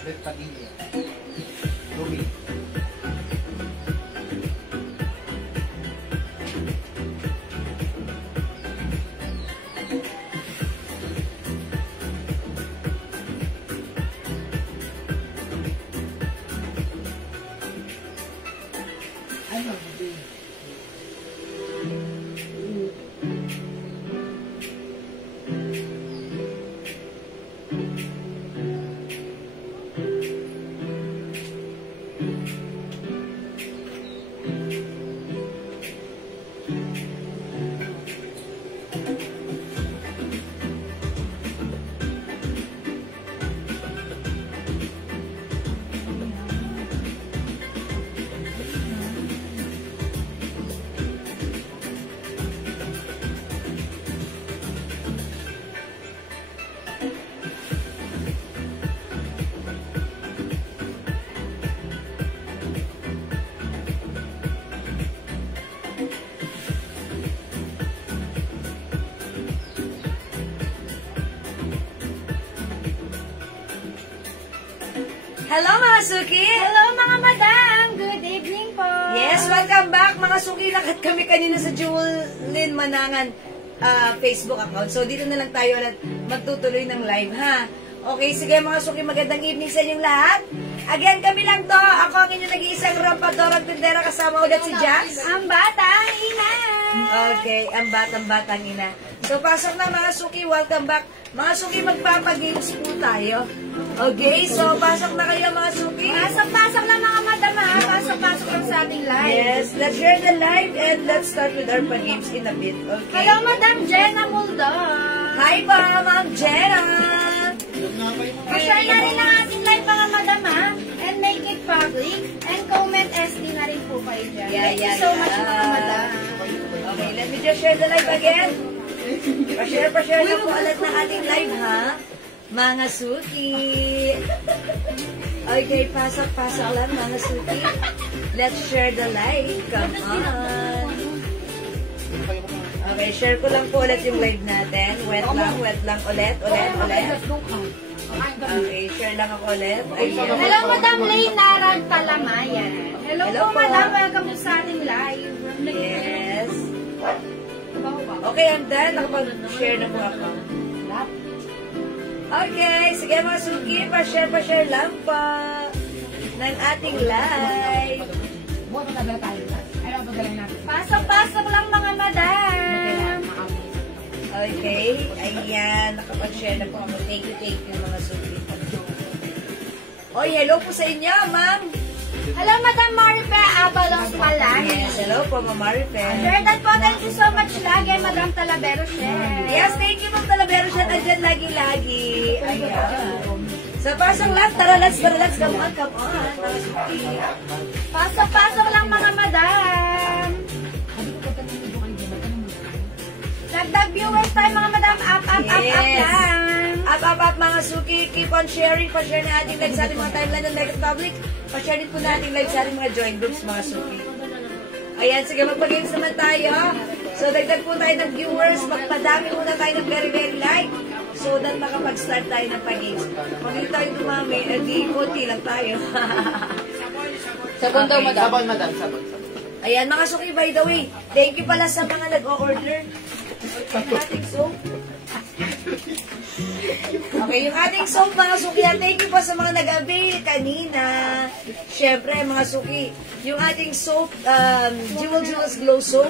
Red Padilla. Ruby. Ano, Ruby? Hello mga suki! Hello mga madam! Good evening po! Yes, welcome back mga suki. Lakat kami kanina sa Jewelyn Manangan Facebook account. So dito na lang tayo ulit magtutuloy ng live ha. Okay, sige mga suki, magandang evening sa inyong lahat. Again, kami lang to. Ako ang inyong nag-iisang rampadorang tindera, kasama ulit si Jax. Ang batang ina! Okay, ang batang ina. So pasok na mga suki, welcome back. Mga suki, magpapagames po tayo. Okay, so pasok na kayo mga suki. Pasok-pasok lang mga madam ha. Pasok-pasok lang sa ating live. Yes, let's share the live and let's start with our pag-games in a bit. Okay? Hello Madam Jenna Muldo! Hi pa, Ma'am Jenna! Pa-share na rin ang ating live mga madam ha. And make it public. And comment SD na rin po kayo dyan. Thank you so much mga madam. Okay, let me just share the live again. Pa-share na po ulit ng ating live ha. Mga suki. Okay, pasok lang mga suki. Let's share the live. Come on. Okay, share ko lang po ulit yung live natin. Wet lang ulit. Okay, share lang ako ulit. Ayan. Hello Madam Leyna Ragtalamayan. Hello po madam. Welcome to sa ating live. Yes. Okay, I'm done. Nakapag-share na po ako. Okay, sige mga suki, pa-share lang po ng ating live. Pasok-pasok lang mga madam. Okay, ayan, nakapag-share na po ako. Thank you mga suki. Oy, hello po sa inyo, ma'am. Hello Madam Marife Abalos Malay. Yes, hello po, Ma'am Marife. Jordan po, thank you so much lagi, Madam Talavero Chef. Yes, thank you, Ma'am Talavero Chef. Andyan lagi-lagi. Ayan. So, pasok lang. Tara, let's. Come on. Mga suki. Pasok-pasok lang mga madam. Nagdag viewers tayo mga madam. Up lang. Up, mga suki. Keep on sharing. Pa-share na ating live sa ating mga timeline ng Mega Public. Pa-share din po na ating live sa ating mga join groups, mga suki. Ayan, sige, magpa-games naman tayo. So, dagdag po tayo ng viewers. Magpadami muna tayo ng very live. So that makapag-start tayo ng pag-games. Kung hindi tayo dumami, di konti lang tayo. Sabon daw, madam. Sabon. Ayan, mga suki, by the way, thank you pala sa mga nag-o-order. Yung ating soap. Okay, yung ating soap, mga suki, thank you po sa mga nag-avail kanina. Siyempre, mga suki, yung ating soap, Jewels Glow Soap,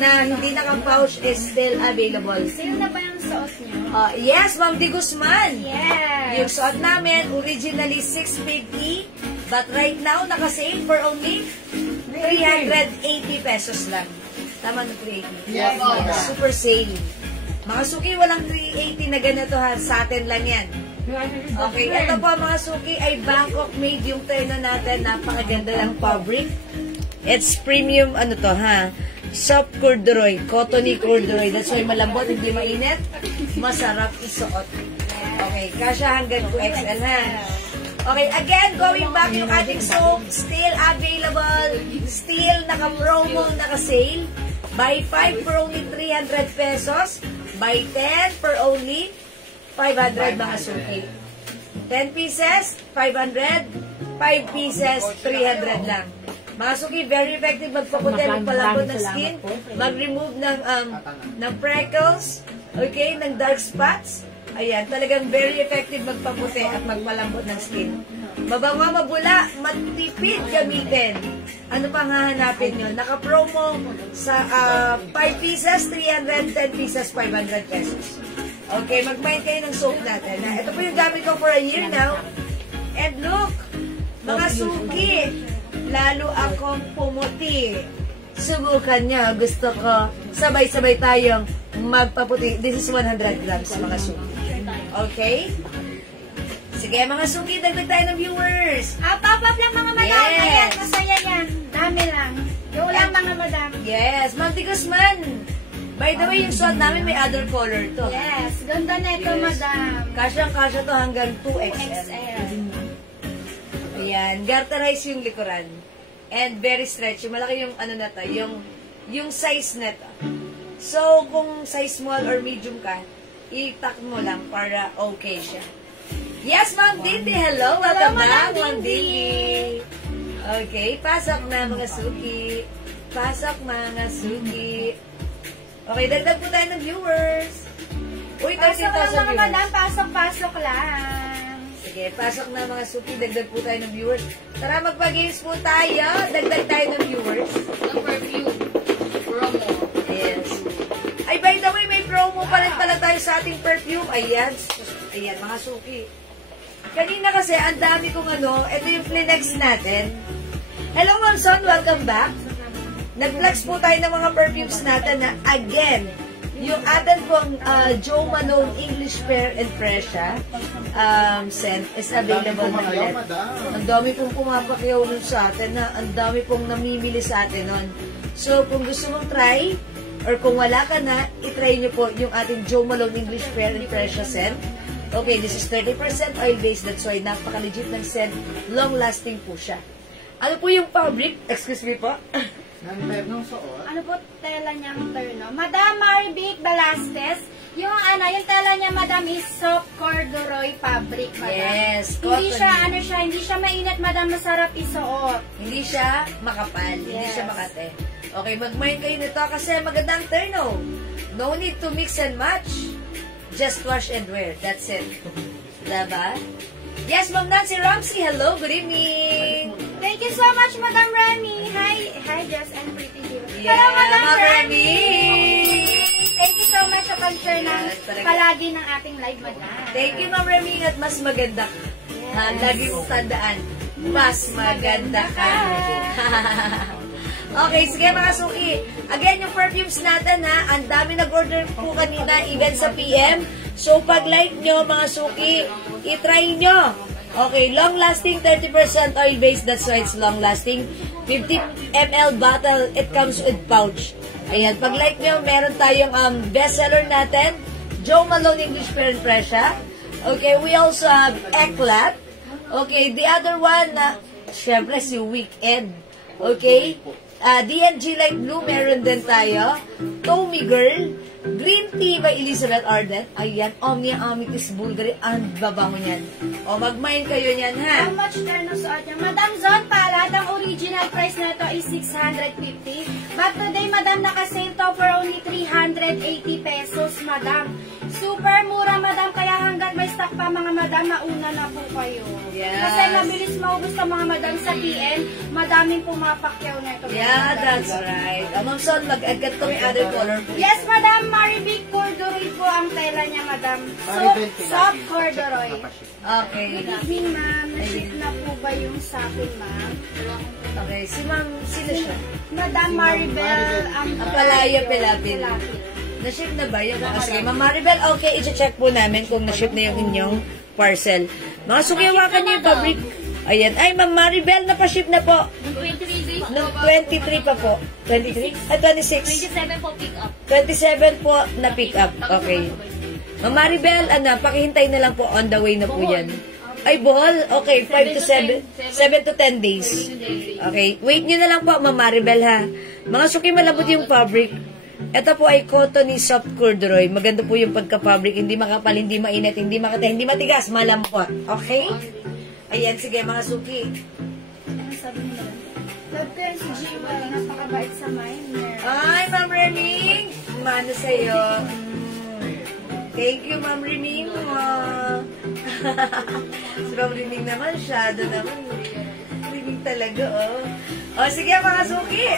na hindi naka-pouch is still available. Sino na ba yung sauce niyo? Yes, Ma'am Di Guzman. Yes. Yung suot namin, originally $650, but right now, naka-sale for only 380 pesos lang. Tama na 380? Yes. Super sale. Mga suki, walang 380 na ganito ha. Sa atin lang yan. Okay, ito po mga suki ay Bangkok made yung terno natin. Napakaganda ng fabric. It's premium, ano to ha? Soft corduroy, cottony corduroy. That's why malambot, hindi mainit. Masarap isuot. Okay, kasya hanggang 2XL ha. Okay, again, going back yung ating soap, still available, still naka-promo, naka-sale. Buy 5 for only 300 pesos. Buy 10 for only 500 mga suki. 10 pieces, 500. 5 pieces, 300 lang. Mga suki, very effective magpaputi, magpalambot ng skin, mag-remove ng freckles, okay, ng dark spots. Ayan, talagang very effective magpaputi at magpalambot ng skin. Mabango, mabula, matipid gamitin. Ano pang hahanapin nyo? Naka-promo sa 5 pieces, 300, 10 pieces, 500 pesos. Okay, mag-mind kayo ng soap natin. Ito po yung gamit ko for a year now. And look, mga suki, lalo akong pumuti. Subukan nyo. Gusto ko, sabay-sabay tayong magpaputi. This is 100 grams, mga suki. Okay? Sige, mga suki, dagdag tayo ng viewers. Pop-up lang mga madam. Yes. Ayan, masaya yan. Dami lang. Yung lang mga madam. Yes, Ma'am Guzman. By the way, yung suot namin may other color to. Yes, ganda na ito, madam. Kasyang-kasya to hanggang 2XL. XL. Ayan, garterize yung likuran. And very stretchy. Malaki yung ano na to, yung size na to. So, kung size small or medium ka, i-tuck mo lang para okay siya. Yes, Ma'am Dindi. Hello, welcome back, Ma'am Dindi. Okay, pasok na mga suki. Pasok mga suki. Okay, dagdag po tayo ng viewers. Uy, 13,000 Pasok lang mga viewers. madam. Pasok lang. Sige, pasok na mga suki. Dagdag po tayo ng viewers. Tara, magpa-games po tayo. Dagdag tayo ng viewers. Ng perfume. Promo. Yes. Ay, by the way, may promo pa rin pala tayo sa ating perfume. Ayan. Ayan, mga suki. Kanina kasi, ang dami kong ito yung Kleenex natin. Hello, Ma'am Son. Welcome back. Nag-flex po tayo ng mga perfumes natin na, again, yung atin pong Jo Malone English Pear and Fresha scent is available na ulit. Ang dami pong pumapakyaw nun sa atin na ang dami pong namimili sa atin nun. So, kung gusto mong try, or kung wala ka na, itry nyo po yung ating Jo Malone English Pear and Fresha scent. Okay, this is 30% oil-based. That's why napaka-legit ng scent. Long-lasting po siya. Ano po yung fabric? Excuse me po. Ng suot. Ano po tela niya ang terno? Madam Marvic Velasquez, yung tela niya madam is soft corduroy fabric, madam. Yes, Hindi cotton. siya, hindi siya mainit, madam, masarap isuot. Hindi siya makapal. Hindi Yes. siya makate. Okay, mag-mind kayo nito kasi magandang terno. No need to mix and match. Just wash and wear. That's it. Diba? Yes, Ma'am Nancy Ramsey. Hello, good evening. Thank you so much, Madam Remy. Hi, Jess and Pretty Hero. Yeah, Hello, Madam Ma'am Remy. Remy. Thank you so much sa concern ng Yes, talaga. palagi ng ating live, Madam. Thank you, Ma'am Remy. At mas maganda ka. Ha, lagi mong tandaan. Mas maganda ka. Okay, sige mga suki. Again, yung perfumes natin ha, ang dami nag-order po kanina, even sa PM. So, pag-like nyo mga suki, itry nyo. Okay, long-lasting, 30% oil-based, that's why it's long-lasting. 50 ml bottle, it comes with pouch. Ayan, pag-like nyo, meron tayong bestseller natin, Jo Malone English Pear and Fresha. Okay, we also have Eclat. Okay, the other one, syempre si Weekend. Okay, DNG Light Blue, meron din tayo. Tommy Girl, Green Tea by Elizabeth Arden. Ayan, Omnia Amitis Bulgari. Ang babango niyan. O, mag-mind kayo niyan, ha? How much terno suot niya? Madam Zon, palad, ang original price na ito is 650. But today, Madam, nakasale to for only 380 pesos, Madam. Super mura, Madam, kaya hanggat may stock pa, mga Madam, mauna na po kayo. Yes. Kasi mabilis maubos sa mga Madam sa PM, madaming pumapakyaw na ito. Yeah, that's right. Ma'am Son, mag-add ko may other color. Yes, Madam, Maribig corduroy po ang tela niya, Madam. Soft corduroy. Okay. Good evening, ma'am. Na-ship na po ba yung sa akin, ma'am? Okay, si Ma'am, sino siya? Madam Maribel, ang Apalaya Pilapil. Na-ship na ba yung sige, Ma'am Maribel, okay, i-check po namin kung na-ship na yung inyong parcel. Mga sukiwakan niyo yung fabric. Ayan. Ay, Ma'am Maribel, napaship na po. 23 days. No, 23 pa po. 23? Ay, 26. 27 po pick up. 27 po na pick up. Okay. Ma'am Maribel, pakihintay na lang po, on the way na po yan. Ay, Bohol? Okay, 5 to 7. 7 to 10 days. Okay, wait nyo na lang po, Ma'am Maribel, ha. Mga suki, malabot yung fabric. Ito po ay cottony soft corduroy. Maganda po yung pagka-fabric. Hindi makapal, hindi mainit, hindi makate, hindi matigas, malambot. Okay? Ayan, sige mga suki. Ano sabi nila? Love ko yan si Jima. Napakabait sa minor. Ay, Ma'am Reming. Mano sa'yo. Thank you, Ma'am Reming. Si Ma'am Reming naman, shadow naman. Reming talaga, oh. O, sige mga suki.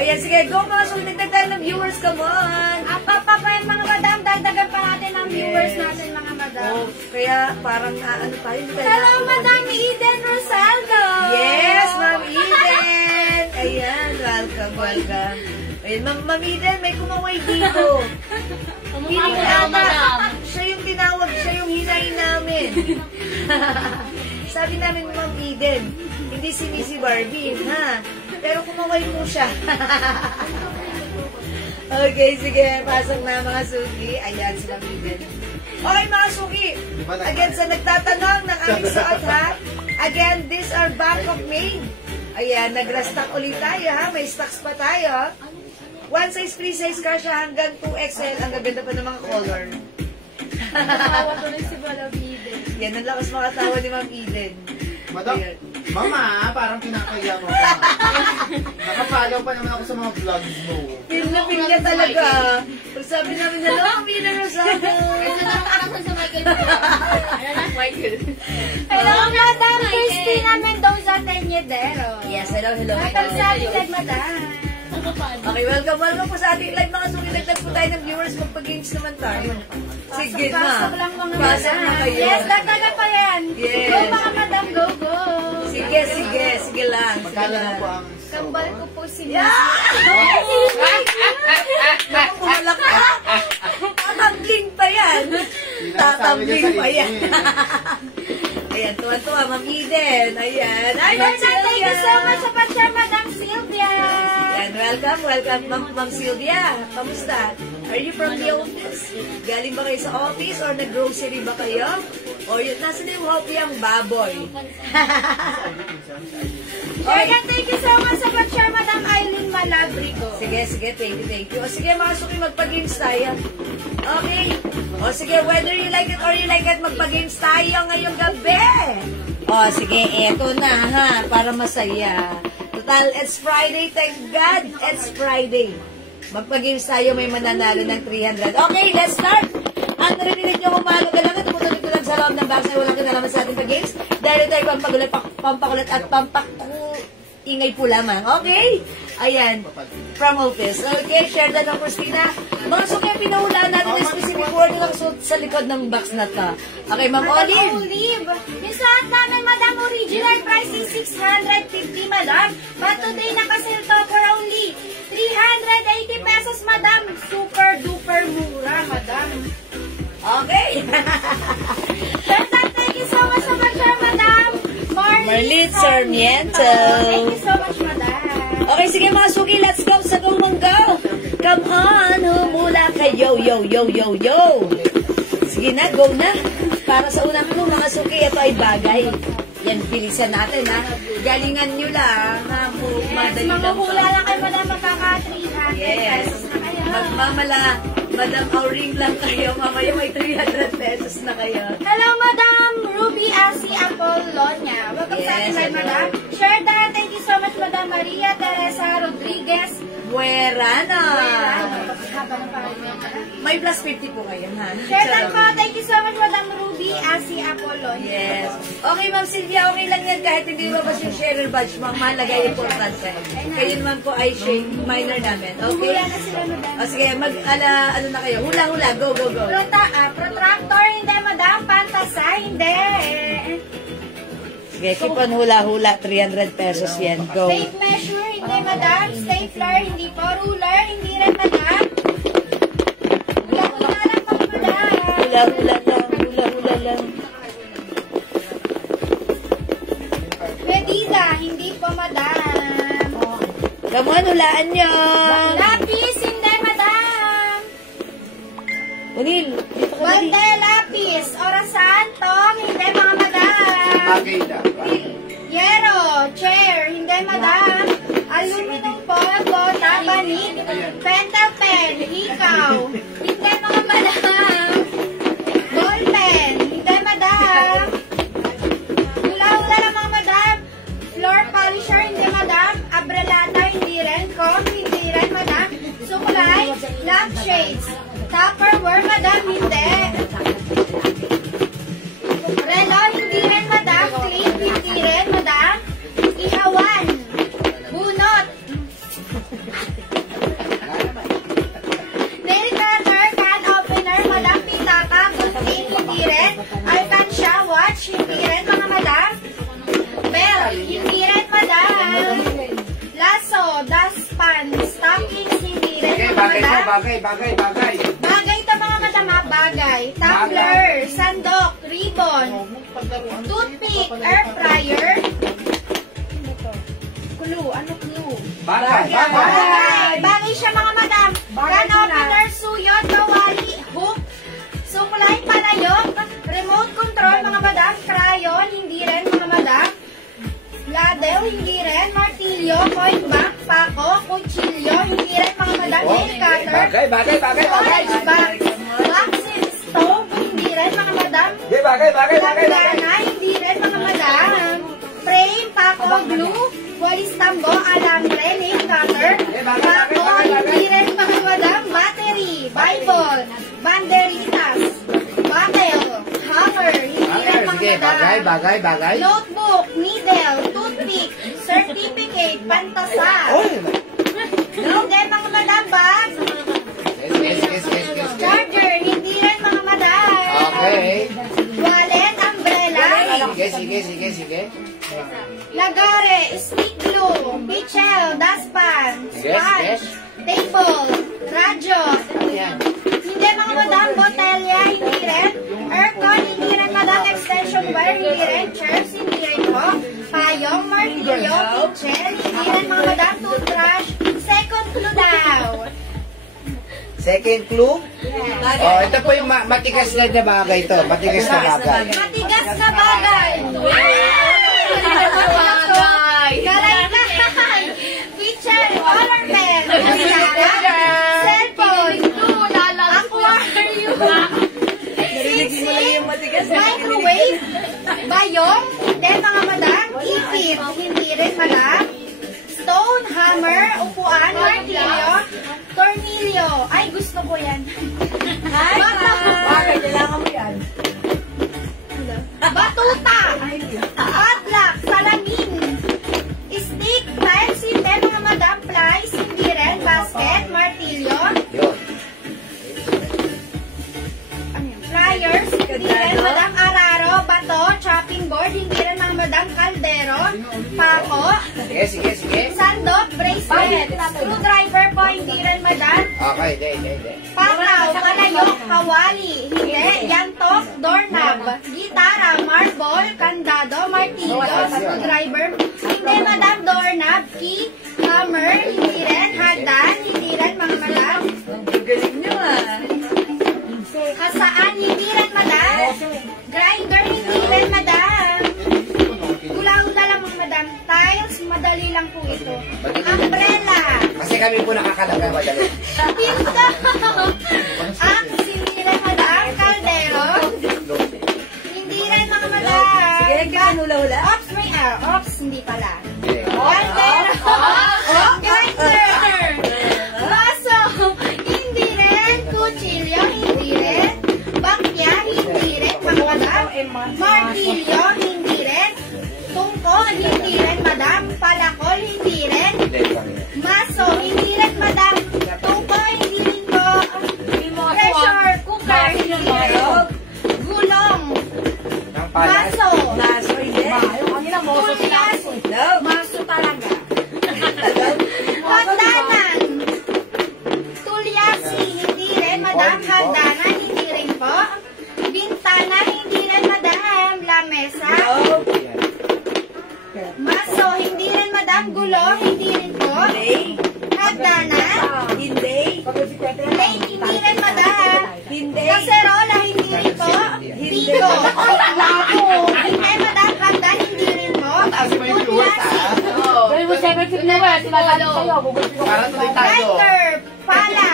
Ayan, sige, go mga suki. Nagdagdag ng viewers, come on. Papapayin mga madam. Dagdagan pa natin ang viewers natin mga madam. Oh, kaya parang ano tayo. Hello, Madam Eden Rosaldo. Yes, Ma'am Eden. Ayan, welcome, welcome. Ayan, Ma'am Eden, may kumaway dito. Feeling ko ata, siya yung tinawag, siya yung hinahin namin. Sabi namin, Ma'am Eden, hindi si Missy Barbie, ha? Pero kumaway mo siya. Okay, sige, pasok na mga suki. Ayan, sila Ma'am. Okay, mga suki. Again, sa nagtatanong ng aming suot, ha? Again, these are Bangkok made. Ayan, nag-restock ulit tayo, ha? May stocks pa tayo. One size, free size ka siya hanggang 2XL. Ang gaganda pa ng mga color. Nakawa ko rin si Madam Eden. Yan, ang lakas makatawa ni Ma'am Eden. Madam, Ayan. Mama, parang kinakaya mo. Nakapalaw pa naman ako sa mga vlogs mo. Feel niya talaga. Pag sabi namin, hello, Ma'am Eden Rosado. Kasi nakakarasan sa Michael. Michael. Hello, Madam Christina Mendoza Teñedero. Yes, hello, hello. Welcome sa ating live, Madam. Okay, welcome po sa ating live mga suki. Nagtag po tayo ng viewers. Magpag-games naman tayo. Sige na. Pasok lang mga Pasok na madam. kayo. Yes, dagdagan pa yan. Yes. Go mga madam, go, go. Sige, sige. Sige lang. Sige Magkala lang. po ang Kambal ko po si Yeah! Naku, kumalak ka. Tatambling pa yan. Tatambling pa yan. Ayan, tuwa-tuwa, Ma'am Eden. Ayan. Ay, Ma'am Thank you so much Sylvia. sa pag-share, Madam Sylvia. Ayan, welcome, Ma'am Sylvia. Kamusta? Are you from the office? Galing ba kayo sa office or nag-grocery ba kayo? O yun, nasa na yung hobby ang baboy? Again, thank you so much sa pag-share, Madam Eileen Malabrigo. Sige, sige, thank you. O sige, mga suki, magpa-games tayo. Okay? O sige, whether you like it or you like it, magpa-games tayo ngayong gabi. O sige, eto na ha, para masaya. Total, it's Friday, thank God, it's Friday. Magpa-games tayo, may mananalo ng 300. Okay, let's start! Ang narinig nyo kung mahalaga lang, tumutuloy ko lang sa loob ng box na walang kinalaman sa ating pag-games. Dahil tayo pampakulat at ingay po lamang. Okay? Ayan. From office. Okay, share that ng Christina. Mga suki, pinahulaan natin yung specific word na sa likod ng box na to. Okay, Ma'am Madam Olive. Olive. Yung suot namin, Madam, original price is 650, Madam. But today, naka-sale to for only 380 pesos, Madam. Super duper mura, Madam. Okay. Thank you so much sa pag-share, Madam. Marlene Sarmiento. Thank you so much, Madam. Okay, sige mga suki, let's go sa go mong go. Come on, humula kayo, yo, yo, yo, yo. Sige na, go na. Para sa unang clue, mga suki, ito ay bagay. Yan, bilisan natin, ha. Galingan nyo lang, ha. Madali lang. Mamuhula lang kayo, Madam, magkaka-300 pesos na kayo. Magmamala, Madam, ouring lang kayo. Mamaya may 300 pesos na kayo. Hello, Madam Ruby Asi Apollonia. Welcome sa ating live, Madam. Share that. Thank you so much, Madam Maria Teresa Rodriguez. Buerana. Haba ng pangalan, Madam. May plus 50 po kayo, ha. Share that po. Thank you so much, Madam Ruby Asi Apollonia. Yes. Okay, Ma'am Sylvia, okay lang yan kahit hindi lumabas yung sharer badge. Mahalaga yung importante. Kayo naman po ay minor namin. Okay? Hula na sila, Madam. O sige, ano na kayo? Hula-hula. Go, go, go. Protractor, hindi, Madam. Pantasa, hindi. Sige, keep on hula-hula. 300 pesos yan. Go. Tape measure, hindi, Madam. Stapler, hindi po. Ruler, hindi rin, Madam. Hula-hula lang po, Madam. Hula-hula lang. Hula-hula lang. Medida, hindi po, Madam. Come on, hulaan nyo. Lapis, hindi, Madam. Unil, dito ka na Bante, lapis. Orasan, tong, hindi, mga Madam. bagay na. Yero, chair, hindi, Madam. Aluminum pot, Tubo, Tabanig, Pentel Pen, Ikaw. Hindi mga madam. Ball pen, hindi madam. Hula-hula lang mga madam. Floor polisher, hindi madam. Abrelata, hindi rin. Comb, hindi rin madam. Suklay, lampshades. Tupperware, madam, hindi. Relo, hindi rin madam. Clip, hindi rin madam. Ihawan. Bunot. Nail cutter, can opener, madam. Pitaka, kunting, hindi rin. Alkansya, watch, hindi rin mga madam. Bell, hindi rin madam. Lasso, dustpan, stockings, hindi rin Okay, mga bagay madam. to, bagay. Bagay ito mga madama, bagay. Tumbler, sandok, ribbon, toothpick, air fryer. Ano to? Clue, ano clue? Bagay. Bagay siya mga madam. Can opener, suyot, kawali, hook, suklay, palayok, remote control mga madam, crayon, hindi rin mga madam. Ladle, hindi rin. Martilyo, point bank, pako, kutsilyo, hindi rin mga madam. Nail cutter, Bagay. storage box, vaccine stove, hindi rin mga madam. Bagay. Langgana, hindi rin mga madam. Frame, pako, glue, walis tambo, alambre, nail cutter, pako, hindi rin mga madam. Battery, Bible, banderitas, bottle, hammer, hindi rin mga Sige, madam. bagay. Notebook, needle, toothpick, certificate, pantasal. Hindi mga madam, bag. Yes. Charger, hindi rin mga madam. Okay. Wallet, umbrella. Sige. Lagare, stick glue, pichel, dustpan, sponge, table, radyo. Hindi mga madam, botelya, hindi rin. Aircon, hindi rin madam. Extension wire, hindi rin. Chairs, hindi rin po. Payong, martilyo, kitchen, hindi rin mga madam. Toothbrush, second clue daw. Second clue? Oh, ito po yung matigas na bagay to. Matigas na bagay. Matigas na bagay. Karay-karay. Kitchen, color pen, cellphone, aquarium, microwave, bayong, then mga madam, ipit, hindi rin madam, stone, hammer, upuan, martilyo, tornilyo. Ay, gusto ko yan. Kailangan mo yan. Batuta, padlock, salamin, stick, tiles, hindi mga madam, plies, hindi rin, basket, martilyo, Yun. flyers, hindi rin madam, araro, bato, chopping board, hindi rin mga madam, kaldero, pako, Sige. sandok, bracelet, screwdriver po, hindi rin madam, Okay, hindi. pakaw, kalayok, kawali, hindi, yantok, doorknob, gitara, marble, kandado, martilyo, screwdriver, hindi madam, doorknob, key, hammer, hindi rin, hagdan, hindi rin mga madam, Galing nyo ah. kasaan, hindi rin madam, grinder, hindi rin madam, hula-hula lang mga madam, tiles, madali lang po ito, umbrella, Kasi kami po nakakalaga madali. pinto, axe, hindi rin madam, kaldero, hindi rin mga madam, Sige, kinanula-hula. ops, may ops, hindi pala, Okay. kaldero, grinder, baso, hindi rin, kutsilyo, hindi rin, bakya, hindi rin, mga madam, martilyo, hindi rin, tungko, hindi rin, madam, palakol, hindi rin, maso, hindi rin, madam, tungko, hindi rin po, pressure cooker, hindi rin, gulong, Ang palas. maso, Maso, hindi. tulyas, No. maso talaga, hagdanan, tulyasi, hindi rin, madam, hagdanan, hindi rin po, bintana, hindi rin, madam, lamesa, No. maso, hindi rin, madam, gulo, hindi rin po, Hindi. hagdanan, Hindi. plate, hindi rin, madam, Hindi. kaserola, hindi rin po, tigo, hindi, madam, hagdan, hindi rin po, tulyasi, Para tuloy tayo. Lighter, pala.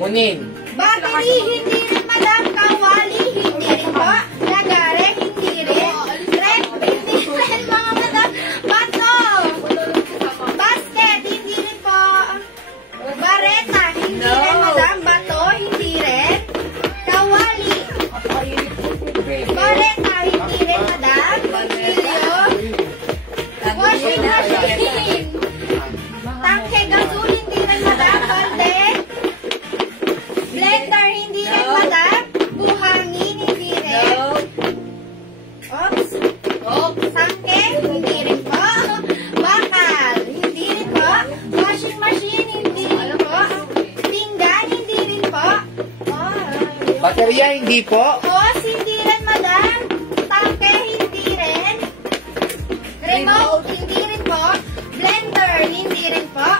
Unin. Battery, hindi rin madam. Kawali, hindi rin po. Lagare, hindi rin. Red, hindi rin mga madam. Bato. Basket, hindi rin po. Bareta, hindi rin madam. Bato, hindi rin. Kawali. Bareta, hindi rin madam. Kutsilyo. Washing machine. Tangke, gasol, hindi rin madam. Balde. Blender, hindi rin madam. Buhangin, hindi rin. Oops. Tangke, hindi rin po. Bakal, hindi rin po. Washing machine, hindi rin po. Pinggan, hindi rin po. Baterya, hindi po. Hose, hindi rin madam. Tangke, hindi rin. Remote, hindi rin po. Blender, hindi rin po.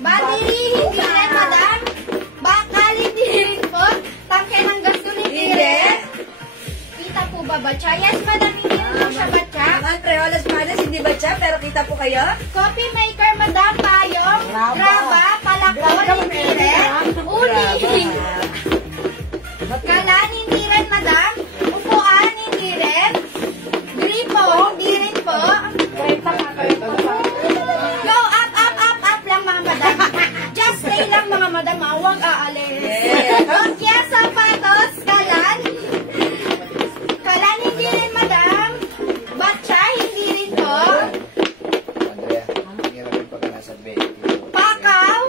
Battery, hindi rin madam. Bakal, hindi rin po. Tangke ng gasol, hindi rin. Kita po ba batya? Yes, madam, hindi rin po siya batya. Ang Trejolas Brothers, hindi ba siya? Pero kita po kayo? Coffee maker, madam, payong, graba, palakol, hindi rin. Uli. Kalan, hindi rin, madam. Upuan, hindi rin. Gripo, hindi rin po. Go up, up, up, up lang mga madam. Just stay lang mga madam, huwag aalis. Nokia, sapatos, kalan. Kalan, hindi rin, madam. Batya, hindi rin po. Andrea, hirap yung pagka nasa 20. Pakaw,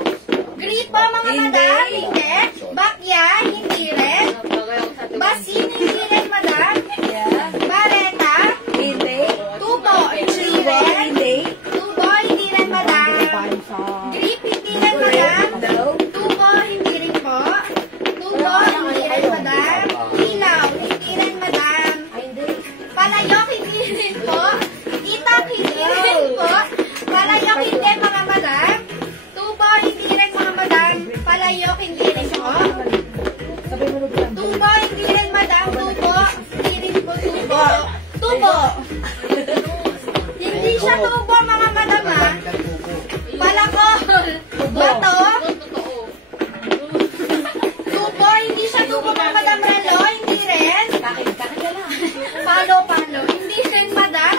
gripo mga madam, hindi. Bakya, hindi rin. Basin, hindi rin, madam. Bareta, Hindi. tubo, hindi rin. Hindi. Tubo, hindi rin, madam. Grip, hindi rin, madam. No. Tubo, hindi rin po. Tubo, hindi rin, madam. Ilaw, hindi rin, madam. Palayok, hindi rin po. Itak, hindi rin po. Palayok, hindi, mga madam. Tubo, hindi rin, mga madam. Palayok, hindi rin po. Tubo, hindi rin, madam. Tubo, hindi rin po. Tubo. Tubo. Hindi siya tubo, mga madam, ha? Palakol. Bato. Tubo, hindi siya tubo, mga madam. Relo, hindi rin. Palo. Hindi rin, madam.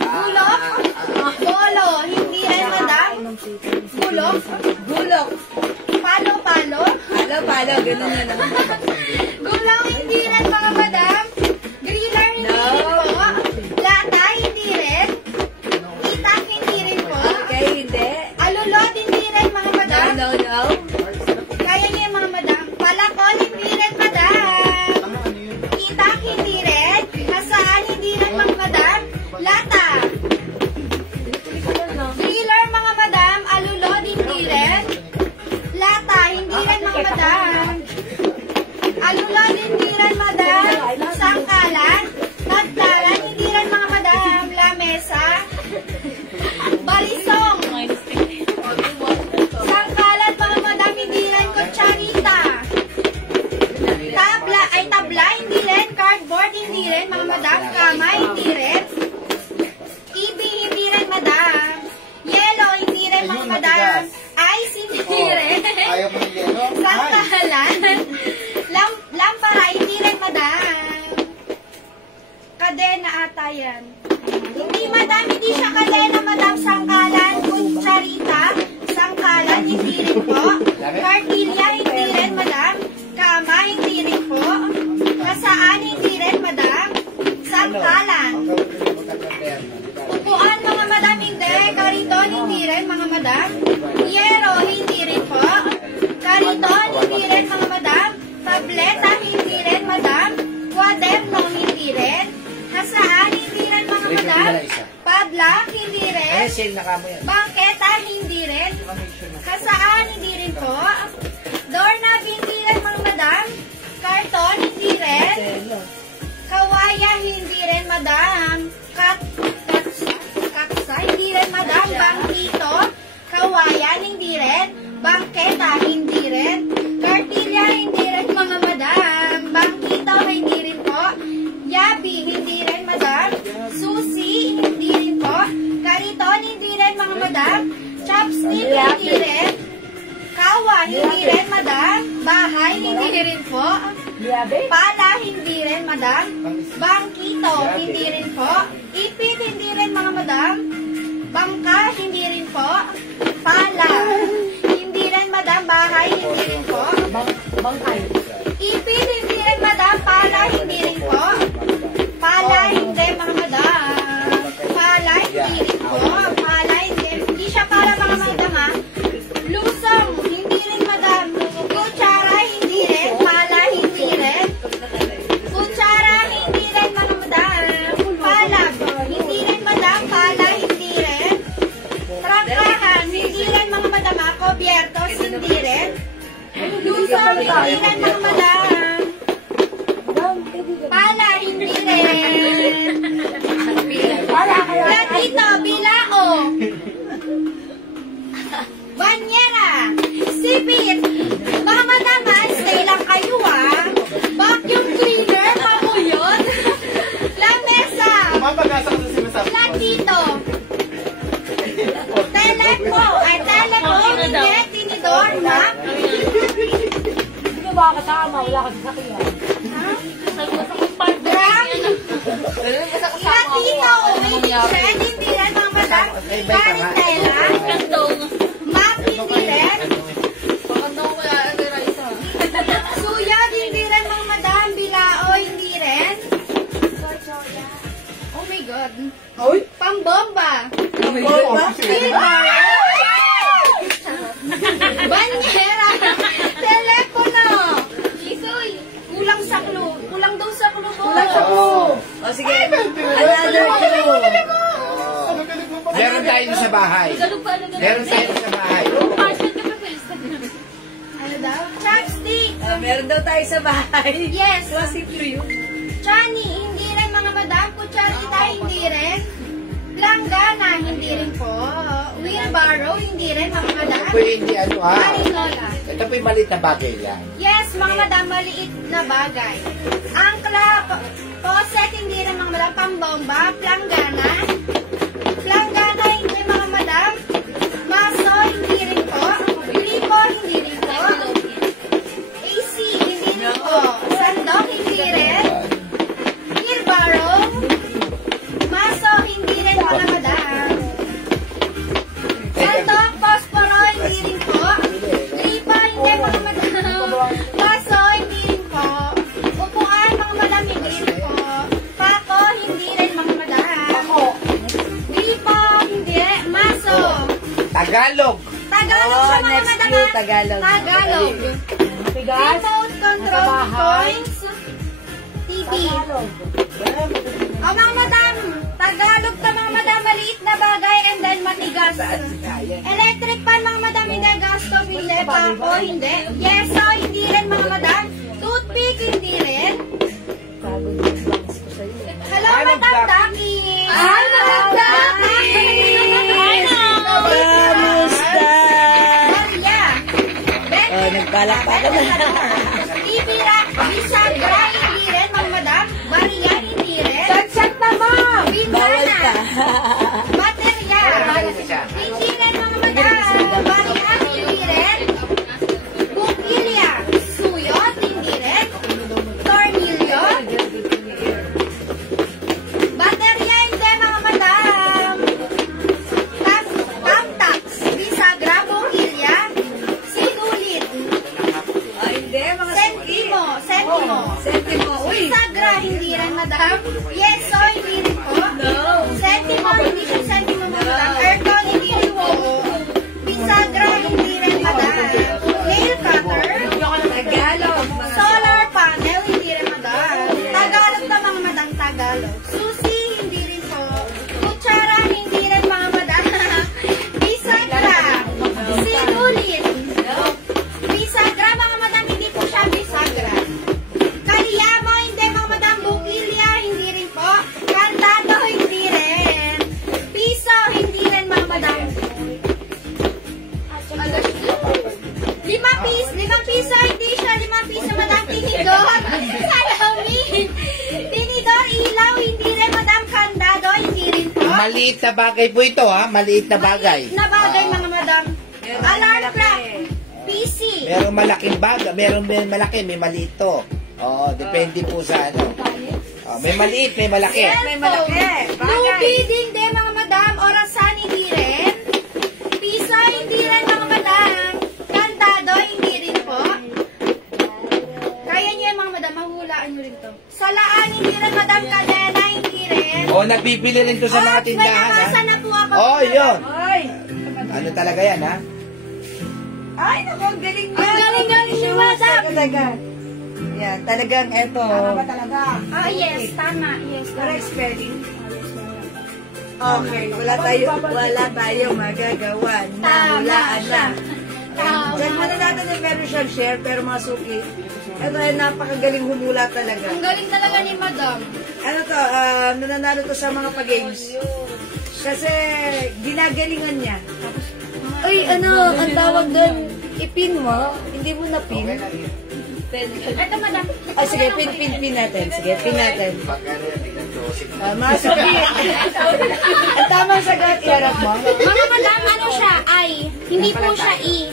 Bulok. Bolo, hindi rin, madam. Bulok. Bulok. Palo. Palo. Ganun na naman. Gulaw, hindi rin, mga madam. Griller, hindi rin po. Lata, hindi rin. Itak, hindi rin po. Okay, hindi. Alulot, hindi rin, mga madam. No. Kaya niya yung mga madam. Palakol, hindi rin, madam. Itak, hindi rin. Hasaan, hindi rin, mga madam. Lata. Griller, mga madam. Alulot, hindi rin. Lata, hindi rin, mga madam. Alulot, hindi rin, madam. Sangkalan. Tagtaran, hindi rin, mga madam. Lamesa. Balisong. Sangkalan, mga madam, hindi rin. Kutsarita. Tabla, hindi rin. Cardboard, hindi rin, mga madam. Kama, hindi rin. TV, hindi rin, madam. Yellow, hindi rin, mga madam. Ice, hindi rin. Ayaw mo ng yelo? Sangkalan. Lampara, hindi rin, madam. Kadena ata yan. Hindi, madam. Hindi siya kadena, madam. Sangkalan. Kutsarita. Sangkalan, hindi rin po. Cartilla, hindi rin, madam. Kama, hindi rin po. Kasaan, hindi rin, madam. Sangkalan. Upuan, mga madam, hindi. Kariton, hindi rin, mga madam. Yero, hindi rin po. Kariton, hindi rin, mga madam. Tableta, hindi rin, madam. Quaderno, hindi rin. Hasaan, hindi rin, mga madam. Padlock, hindi rin. Sale na kamo yan. Bangketa, hindi rin. Kasaan, hindi rin po. Doorknob, hindi rin, mga madam. Karton, hindi rin. Kawaya, hindi rin, madam. Katsa, hindi rin, madam. Bangkito, kawayan, hindi rin. Bangketa, hindi rin. Cartilla, hindi rin, mga madam. Bangkito, hindi rin po. Yabi, hindi rin, madam. Susi, hindi rin po. Kariton, hindi rin, mga madam. Chopstick, hindi rin. Kawa, hindi rin, madam. Bahay, hindi rin po. Pala, hindi rin, madam. Bangkito, hindi rin po. Ipit, hindi rin, mga madam. Bangka, hindi rin po. Pala, hindi rin, madam. Bahay, hindi rin po. Ipit, hindi rin, madam. Pala, hindi rin po. Pala, hindi, mga madam. Pala, hindi rin po. Pala, hindi siya para mga madam, ha. Lusong, hindi rin, madam. Kutsara, hindi rin. Pala, hindi rin. Kutsara, hindi rin, mga madam. Palag, hindi rin, madam. Pala, hindi rin. Trangkahan, hindi rin, mga madam. Cubiertos, hindi rin. Lusong, hindi rin, mga madam. Pala, hindi rin. Platito, bilao. Banyera, sipit. Mga madam, stay lang kayo, ha. Vacuum cleaner, pamuyot. Lamesa. Mapag-asa ko sa sinasabi. Platito. Telepo, hindi, tinidor, map. Hindi ba kasama? Wala kasi sakyan. Gram. Platito, waiting shed, hindi rin, mga madam. Cartela. Map, hindi rin. Suyad, hindi rin, mga madam. Bilao, hindi rin. Oh my God. Pambomba. Banyera. Telepono. Isoy. Kulang sa clue. Kulang daw sa clue mo. O sige, another clue. Meron tayo sa bahay. Meron tayo sa bahay. Ano daw? Chopstick. Meron daw tayo sa bahay. Yes. Classic clue yun. Chani, hindi rin, mga madam. Kutsarita, hindi rin. Langgana, hindi rin po. Wheelbarrow, hindi rin, mga madam. Ito po hindi ano ha. Marinola. Ito po yung maliit na bagay lang. Yes, mga madam, maliit na bagay. Angkla, poset, hindi rin, mga madam. Pambomba, planggana. Planggana, hindi, mga madam. Maso, hindi rin po. Lipo, hindi rin po. AC, hindi rin po. Sandok, hindi rin. Wheelbarrow. Maso, hindi rin, mga madam. Sandok, posporo, hindi rin po. Lipo, hindi, mga madam. Maso, hindi rin po. Upuan, mga madam, hindi rin po. Pako, hindi rin, mga madam. Lipo, hindi. Maso. Tagalog. Tagalog siya, mga next madam. clue, Tagalog. Tagalog. Remote control points. TV. O, mga madam. Tagalog to, mga madam. Maliit na bagay and then matigas. Electric pan, mga madam. Hindi. Gas stove, hindi. Pako, hindi. Yeso, hindi rin, mga madam. Toothpick, hindi rin. Hello, Madam Daki. Hi, Madam Daki. Kamusta? Maria. Oh, nagpalakpakan na. Ibira, Bisagra, hindi rin, mga madam. Maria, hindi rin. Chat na, ma'am. Bawal ka. Baterya. Hindi rin, mga madam. Maria, hindi rin. Bukilya. Suyot, hindi rin. Tornilyo. Baterya, hindi, mga madam. Tamtax. Bisagra, bukilya. Sinulit. Oh, hindi, mga Sentimo. Sentimo. Sentimo. Uy. Bisagra, hindi rin, madam. Yeso, hindi rin po. No. Sentimo, hindi siya sentimo, madam. Aircon, hindi rin po. Bisagra, hindi rin, madam. Nail cutter. Tagalog. Mga Solar panel, hindi rin, madam. Tagalog na, mga madam, Tagalog. Susi, hindi rin po. Kutsara, hindi rin, mga madam. Bisagra. Sinulit. Bisagra, mga madam, hindi po siya bisagra. Kaliyamo, hindi, mga madam. Bukilya, hindi rin po. maliit na bagay po ito, ha? Maliit na bagay. Na bagay, mga madam. Meron Alarm malaki. clock. PC. Merong malaking bagay, merong malaki, may maliit to. Oo, depende po sa ano. May maliit, may malaki. May malaki. Blue Bagay. bidding din, mga madam. Orasan, hindi rin. Piso, hindi rin, mga madam. Kantado, hindi rin po. Kaya niyo yan, mga madam. Mahulaan niyo rin to. Salaan, hindi rin, madam. Kadena, hindi rin. Oo, nagbibili rin to sa mga May tindahan, nakasa ha? na po ako. Oo, yun. Ay! Ano talaga yan, ha? Ay, naku, ang galing niya. Ang galing-galing ni Madam. Talaga. Yan, talagang eto. Oh, yes. Tama. Yes, Correct tama. spelling. Okay, wala tayo magagawa. Nahulaan na. Tama. Diyan muna natin yung meron siyang share, pero mga suki, ito ay napakagaling humula talaga. Ang galing talaga ni Madam. Ano to, nananalo to sa mga pag-games. Kasi ginagalingan niya. Uy, ano, ang tawag doon, ipin mo, hindi mo na pin. Ito, Madam. Oh, sige, pin natin. Sige, pin natin. Mga suki. Ang tamang sagot, iharap mo. Mga Madam, ano siya? I. Hindi po siya E.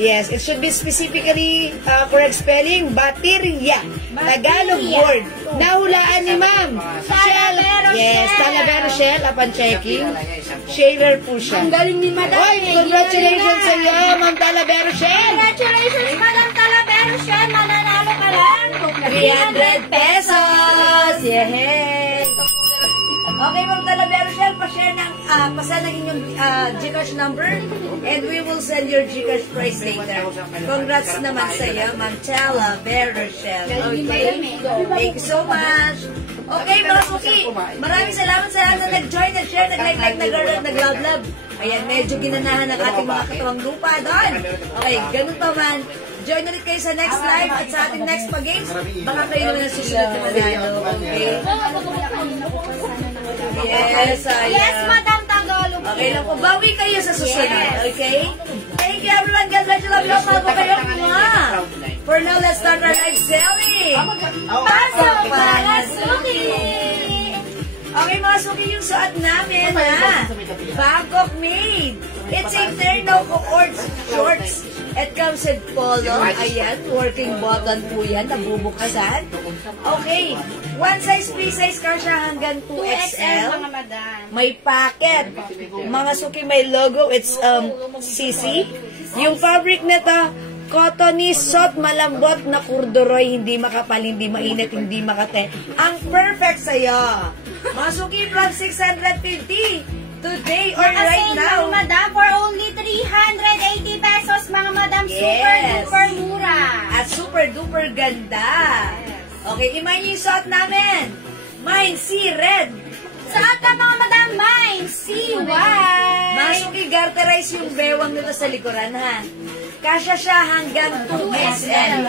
Yes, it should be specifically correct spelling, baterya. Tagalog word. Nahulaan ni ma'am. Shell. Yes, Talavero Shell, upon checking. Sharer po siya. Ang galing ni Madam. Oy, congratulations sa iyo, ma'am Talavero Shell. Congratulations, Madam Talavero siya. Mananalo ka lang. 300 pesos! Yehey! Okay, Ma'am Talavero Shell, pa-share ng, pasa ng inyong Gcash number and we will send your Gcash price later. Congrats naman sa iyo, Ma'am Talavero Shell. Okay? Thank you so much. Okay, mga suki, maraming salamat sa lahat na nag-join, nag-share, nag-like, nag-love. Ayan, medyo ginanahan ng ating mga katuwang lupa doon. Okay, ganun pa man. Join ulit kayo sa next live at sa ating next pag-games. Baka kayo naman ang susunod na manalo. Okay? Yes, ayan. Yes, Madam Tagalog. Okay lang po. Bawi kayo sa susunod. Okay? Thank you everyone. God bless you. Love you. Mahal ko kayo. Mwah! For now, let's start our live selling. Pasok para suki. Okay mga suki, yung suot namin ha. Bangkok made. It's a terno cohort shorts. It comes with polo. Ayan, working button po yan. Nabubuksan. Okay. One size, free size car siya hanggang 2XL. mga madam. May packet. Mga suki, may logo. It's CC. Yung fabric nito, cottony, soft, malambot na corduroy, hindi makapal, hindi mainit, hindi makate. Ang perfect sa'yo. Mga suki, from 650 today or right now. Mga madam, for only 380 pesos, mga madam. Super Yes. duper mura. At super duper ganda. Okay, imayin niyo yung suot namin. Mine, si red. Saan ka mga madam? Mine, see why. Mga suki, garterize yung bewang nito sa likuran ha. Kasya siya hanggang 2XL.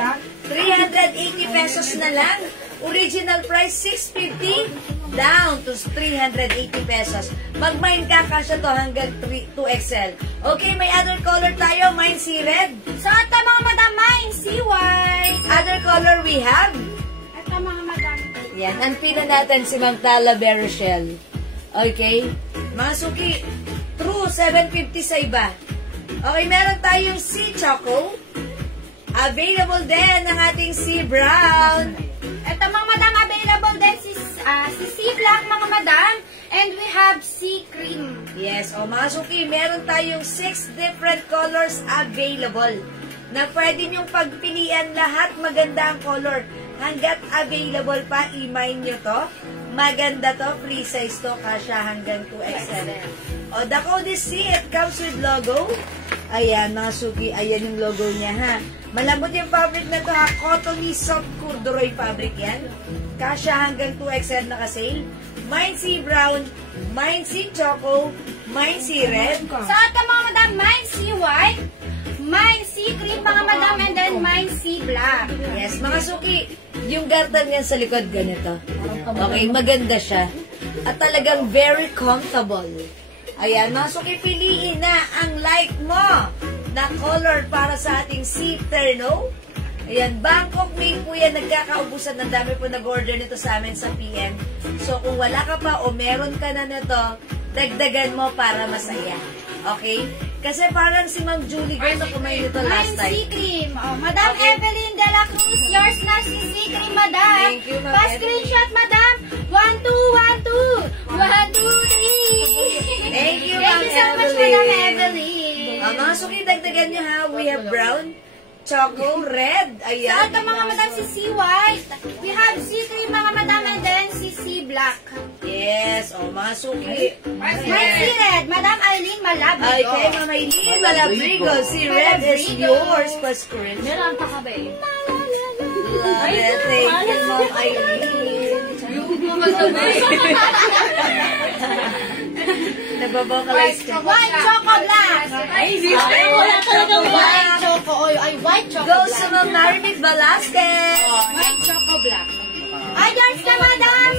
380 pesos na lang. Original price 650 down to 380 pesos. Mag-mine ka, kasya to hanggang 2XL. Okay, may other color tayo. Mine si red. Saan ka mga madam? Mine, see why. Other color we have. Ito mga madam. Yan, anpila natin si Ma'am Talavero Shell. Okay? Mga suki, true, 750 sa iba. Okay, meron tayong sea choco. Available din ang ating sea brown. Ito mga madam, available din si sea black mga madam. And we have sea cream. Yes, o mga suki, meron tayong 6 different colors available na pwede nyong pagpilian. Lahat maganda ang color. Hanggat available pa, i-mine nyo to. Maganda to, free size to, kasya hanggang 2XL. O, the code is C, it comes with logo. Ayan, mga suki, ayan yung logo niya, ha. Malambot yung fabric na to, ha. Cottony soft corduroy fabric yan. Kasya hanggang 2XL naka-sale. Mine sea brown, mine sea choco, mine sea red. Saan ka mga madam? Mine sea white. Mine sea cream mga madam. And then mine sea black. Yes, mga suki, yung garter niyan sa likod ganito. Okay, maganda siya. At talagang very comfortable. Ayan, mga suki, piliin na ang like mo na color para sa ating sea terno. Ayan, Bangkok made po yan. Nagkakaubusan. Ang dami po nag-order nito sa amin sa PM. So, kung wala ka pa o meron ka na nito, dagdagan mo para masaya. Okay? Kasi parang si Ma'am Julie girl na kumain nito last Ma'am time. C-Cream. Oh, Madam Evelyn de la Cruz, yours na si C-Cream, Madam. Thank you, Ma'am Pa-screenshot, Madam. 1, 2, 1, 2. 1, 2, 3. Thank you, Thank you so much, Madam Evelyn. Mga suki, dagdagan nyo ha. We have brown, choco, red. Sa Ayan. ating mga Madam si C-White. We have C-Cream, mga Madam, and then si C-Black. Yes. O, mga suki. My C-Red, Madam Eileen Malabrigo. Ay, kay Ma'am Eileen Malabrigo. Si red is yours. Pa-screen. Meron pa ka ba eh? Love it. Thank you, Ma'am Eileen. Nababocalize ka. White Choco Black. Wala talagang White Choco. Ay, White Choco Go Black. sa Ma'am Marimit Velasquez. White Choco Black. Ay, yours na, Madam.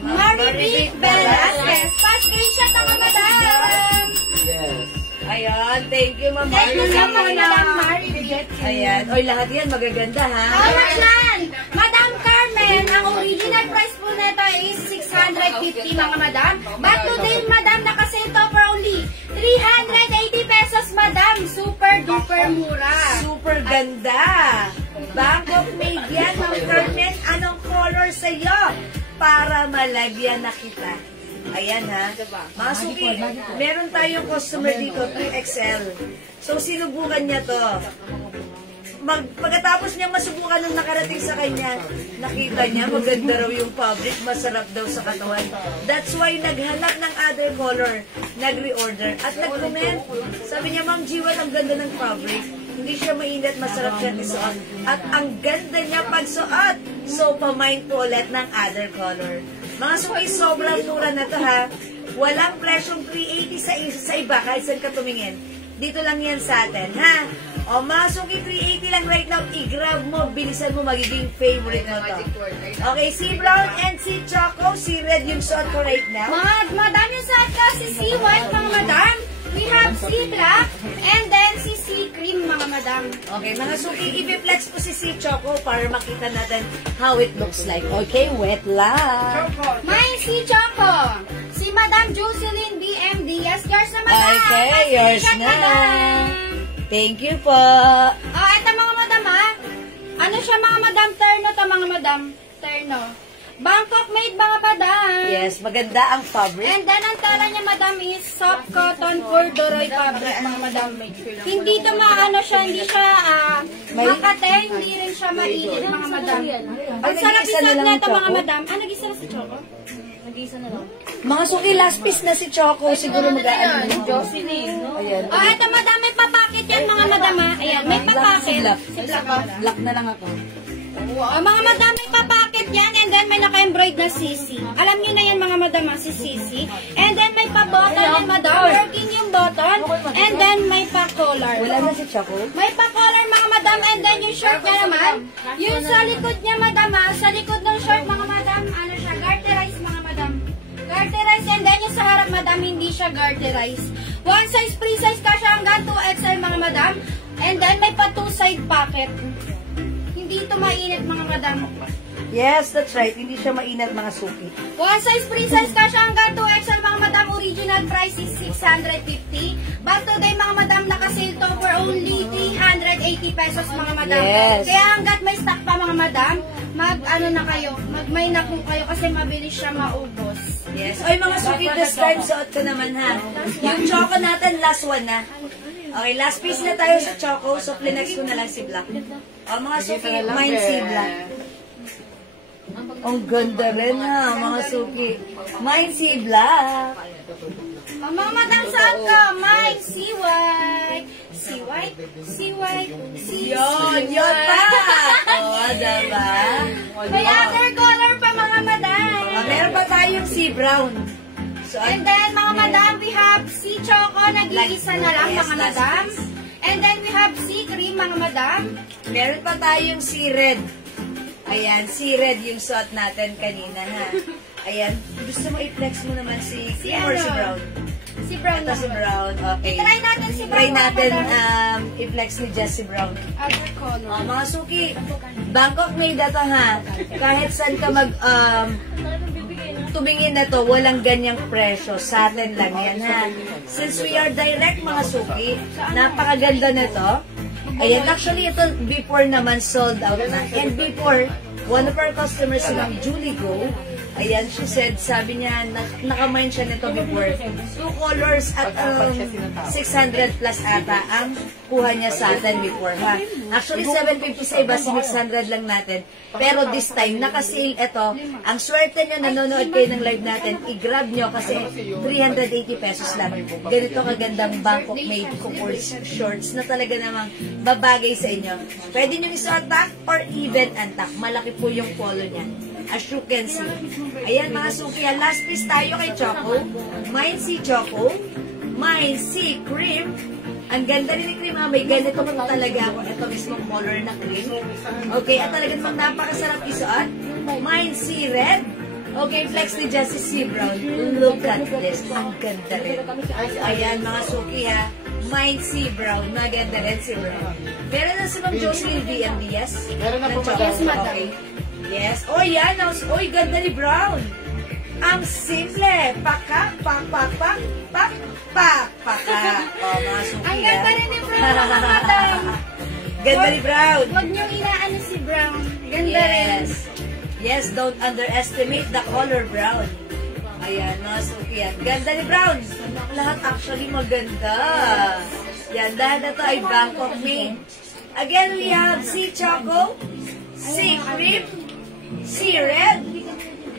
Maribik Velasquez. Pa-screenshot ako, Madam. Yes. Ayan. Thank you, Ma'am Thank you so much, Marimit. Madam Maribik. Ayan. Oy, lahat yan magaganda, ha? How much lang? Madam Carmen, ang original price po nito is 650, mga Madam. But today, Madam, nakasale to for only 380 pesos, Madam. Super duper mura. Super ganda. Bangkok made yan, Ma'am Carmen. Anong color sa'yo? Para malagyan na kita. Ayan ha. Mga suki, meron tayong customer dito, 2XL. So, sinubukan niya to. Pagkatapos niya masubukan nung nakarating sa kanya, nakita niya, maganda raw yung fabric, masarap daw sa katawan. That's why naghanap ng other color, nag-reorder, at nag-comment. Sabi niya, Ma'am Jiwan, ang ganda ng fabric. Hindi siya mainit, masarap siya isuot. At ang ganda niya pagsuot. So, pamind po ulit ng other color. Mga suki, sobrang mura na to ha. Walang presyong 380 sa iba, kahit saan ka tumingin. Dito lang yan sa atin, ha? O, mga suki, 380 lang right now. I-grab mo, bilisan mo, magiging favorite mo to. Okay, si Brown and si Choco, si Red yung suot ko right now. Mga Madam yung sa atin, si C-White, mga Madam. We have C-Black, and then si C-Cream, mga Madam. Okay, mga suki, i-flex ko si Choco para makita natin how it looks like. Okay, wet lang. May si Choco. Si Madam Jocelyn BMD. Yes, yours na, Madam. Okay, yours Pa-screenshot, na. Madam. Thank you po. Oh, eto mga Madam, ha? Ano siya, mga Madam? Terno to, mga Madam. Terno. Bangkok made, mga Madam. Yes, maganda ang fabric. And then, ang tala niya, Madam, is soft cotton corduroy fabric, mga Madam. Hindi to maano siya, hindi siya makate, hindi rin siya mainit, mga Madam. Ang sarap nag-isa na isuot lang niya ang to, mga Choco? Madam. Nag-isa na si Choco? Nag-isa na lang. Mga suki, last piece na si Choco. Siguro mag-aano. Jocelyn. Ayan. Oh, eto, Madam, may papakit yan, mga Madam, ha? Ayan, may papakit. Si Black. Black na lang ako. Oh, mga Madam, may papakit yan, and then may naka-embroid na CC. Alam niyo na yan, mga Madam, si CC. And then may pa-button yan, Madam. Working yung button. And then may pa-collar. Wala na si Choco? May pa-collar, mga Madam, and then yung shirt niya naman. Yung sa likod niya, Madam, sa likod ng shirt, mga Madam, ano siya, garterize, mga Madam. Garterize, and then yung sa harap, Madam, hindi siya garterize. One size, free size ka siya hanggang 2XL, mga Madam. And then may pa 2-side pocket. Hindi ito mainit, mga Madam. Yes, that's right. Hindi siya mainat, mga suki. One size, free size ka siya hanggang 2XL, mga Madam. Original price is 650. But today, mga Madam, nakasale to for only 380 pesos, mga Madam. Yes. Kaya hanggat may stock pa, mga Madam, mag-ano na kayo, mag-may na kung kayo kasi mabilis siya maubos. Yes. Oy, mga suki, this time suot ko naman, ha? Yung Choco natin, last one na. Okay, last piece na tayo sa Choco. So, plinex ko na lang si Black. O, mga suki, mine si Black. Ang ganda rin, ha, mga suki. Mine si Black. Mga Madam, saan ka? Mike, si White. Si White, si White, si Yun pa! O, diba? May other color pa, mga Madam. Meron pa tayong si Brown. So, And then, mga Madam, we have si Choco, nag-iisa na lang, Yes, mga last Madam. piece. And then, we have si Cream, mga Madam. meron pa tayong si Red. Ayan, si Red yung suot natin kanina, ha? Ayan, gusto mo i-flex mo naman si Cream or ano? si Brown? Si Brown Ito si naman. Brown, okay. I-try natin si Brown, Try mga natin Madam. i-flex ni Jessie Brown. Other color. Mga suki, Bangkok made ito, ha? Kahit saan ka pag tumingin na to, walang ganyang presyo. Sa atin lang yan, ha? Since we are direct, mga suki, napakaganda na to. Ayan, actually, ito before naman sold out na. And before, one of our customers, si Ma'am Julie Go, ayan, she said, sabi niya, nakamind siya nito before. 2 colors at 600 plus ata ang kuha niya sa atin before, ha? Actually, 750 sa iba, 600 lang natin. Pero this time, naka-sale ito. Ang swerte nyo, nanonood kayo ng live natin, i-grab nyo kasi 380 pesos lang. Ganito kagandang Bangkok made couture shorts na talaga namang babagay sa inyo. Pwede nyo iso-attack or even antak. Malaki po yung polo niya. As you can see. Ayan mga suki, last piece tayo kay Choco. Mine si Choco. Mine si Cream. Ang ganda rin ni Cream, may ganito po talaga ako. Ito mismong color na cream. Okay, at talaga namang napakasarap isuot. Mine si Red. Okay, flex ni Justice C. Brown. Look at this. Ang ganda rin. Ayan mga suki ha. Mine si Brown. Maganda rin si Brown. Meron na si Ma'am Jocelyn VMDS. Meron na po, Choco. madam. Okay. Yes. Oh, yan. Oh, ganda ni Brown. Ang simple. Paka, pak, pak, pak, pak, pak, paka. Oh, mga suki. Ang ganda rin ni Brown, mga madam. Ganda ni Brown. Huwag niyong inaano si Brown. Ganda rin. Yes. Yes, don't underestimate the color brown. Ayan, mga suki yan. Ganda ni Brown. Lahat actually maganda. Yan, dahil na to ay Bangkok made. Again, we have si Choco, si Cream, si Red.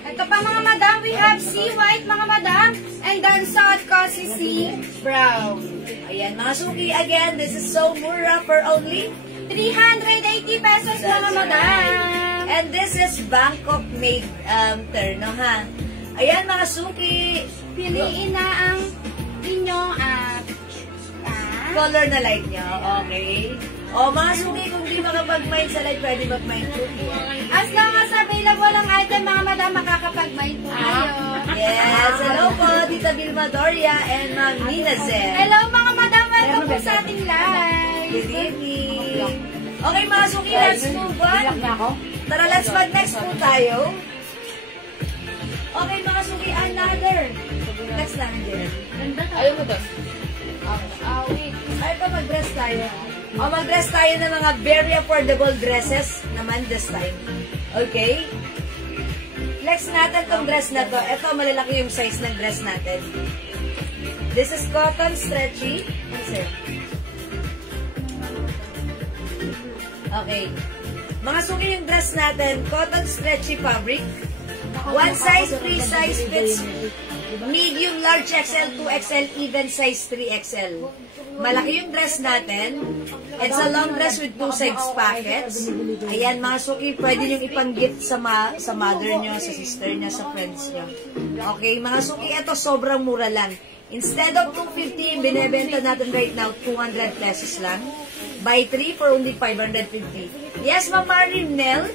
Ito pa mga madam, we have si White mga madam. And then suot ko si Brown. Ayan, mga suki, again, this is so mura for only 380 pesos mga madam. And this is Bangkok made terno, ha? Ayan, mga suki. Piliin na ang inyong Color na light nyo, okay? O, mga suki, kung di makapag-mind sa light, pwede mag-mind po. as long as available ang item mga madam, makakapag-mind po kayo. Yes, hello po, Tita Vilma Doria and Ma'am Nina Zen. Hello mga madam, welcome po sa ating live. Good evening. Okay, mga suki, let's move on. Tara, let's mag-next po tayo. Okay, mga suki, another. Next lang, Jen. Ayaw mo doon. Wait. Ay, pa mag-dress tayo. O, mag-dress tayo ng mga very affordable dresses naman this time. Okay? Flex natin tong dress na to. Ito, malalaki yung size ng dress natin. This is cotton stretchy. Sir. Okay. Mga suki yung dress natin, cotton stretchy fabric. One size, free size fits medium, large XL, 2XL, even size 3XL. Malaki yung dress natin. It's a long dress with 2 sides pockets. Ayan, mga suki, pwede nyo ipang-gift sa mother nyo, sa sister nyo, sa friends nyo. Okay, mga suki, ito sobrang mura lang. Instead of 250, binebenta natin right now 200 pesos lang. Buy 3 for only 550. Yes, Ma'am Marinel,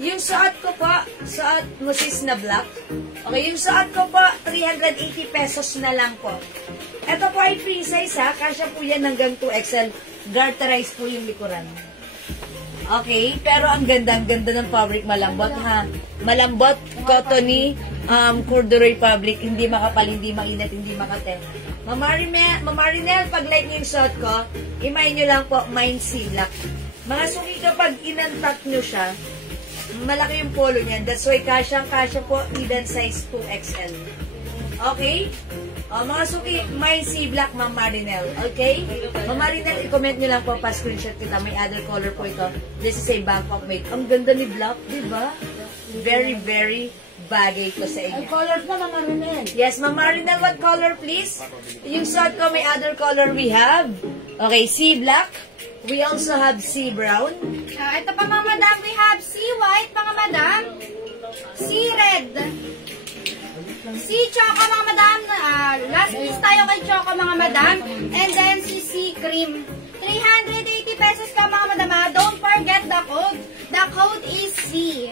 yung suot ko po, suot mo sis na black. Okay, yung suot ko po, 380 pesos na lang po. Ito po ay free size ha, kasya po yan hanggang 2XL. Garterized po yung likuran. Okay, pero ang ganda ng fabric, malambot ha. Malambot, cottony, corduroy fabric, hindi makapal, hindi mainit, hindi makate. Mamarinel, pag like niyo yung suot ko, imayin nyo lang po, mine silak. Mga suki, kapag inantak nyo siya, malaki yung polo niyan. That's why kasya po, even size 2XL. Okay? O, mga suki, mine si Black, Ma'am Marinel. Okay? Ma'am Marinel, i-comment nyo lang po, pa-screenshot kita. May other color po ito. This is a Bangkok made. Ang ganda ni Black, diba? Very, very bagay ko sa inyo. Colors pa Ma'am Marinel. Yes, Ma'am Marinel, what color please? Yung suot ko, may other color we have. Okay, sea black. We also have sea brown. Ito pa mga madam, we have sea white mga madam. Sea red. Sea choco mga madam. Last piece tayo kay choco mga madam. And then sea cream. 380 pesos ka mga madam. Don't forget the code. The code is C.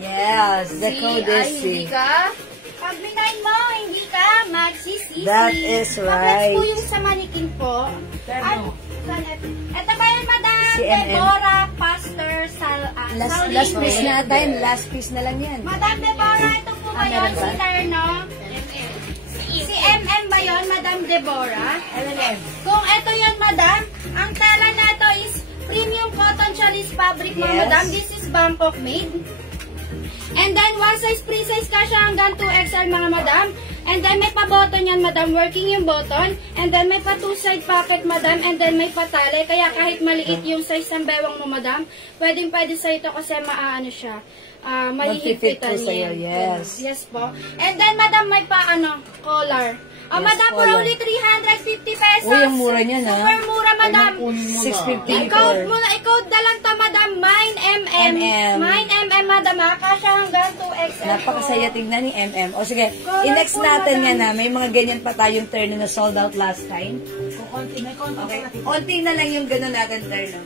Yes, the code is C. Hindi ka? Pag binayin mo, hindi ka magsisisi. That is right. Kapag po yung sa manikin po. At, ito ba yung madam? CMM. Deborah Pastor Last piece natin. Last piece na lang yan. Madam Deborah, ito po ba yun? Si Terno? Si MM ba yun, Madam Deborah? LLM. Kung ito yun, Madam, ang tela na ito is premium cotton challis fabric, mga Yes. Madam. This is Bangkok made. And then, one size, free size ka siya hanggang 2XL, mga Madam. And then, may pa-button yan, Madam. Working yung button. And then, may pa two-side pocket, Madam. And then, may patali. Kaya kahit maliit yung size ng bewang mo, Madam, pwede sa ito kasi maano siya. Mag-fit po sa'yo, yes. Yes po. And then, Madam, may collar. Yes, Madam, for collar. only 350 pesos. Uy, ang mura niyan, ha? Super mura, Madam. Kunin mo na. 650 I-code mo na, i-code na lang to, Madam. Mine MM. MM. Mine MM, Madam, ha? Kasya hanggang 2XL. Napakasaya tignan ni MM. O sige, Colorful, i-next natin Madam. nga na. May mga ganyan pa tayong turno na sold out last time. Okay. Konti na lang yung gano'n natin turno.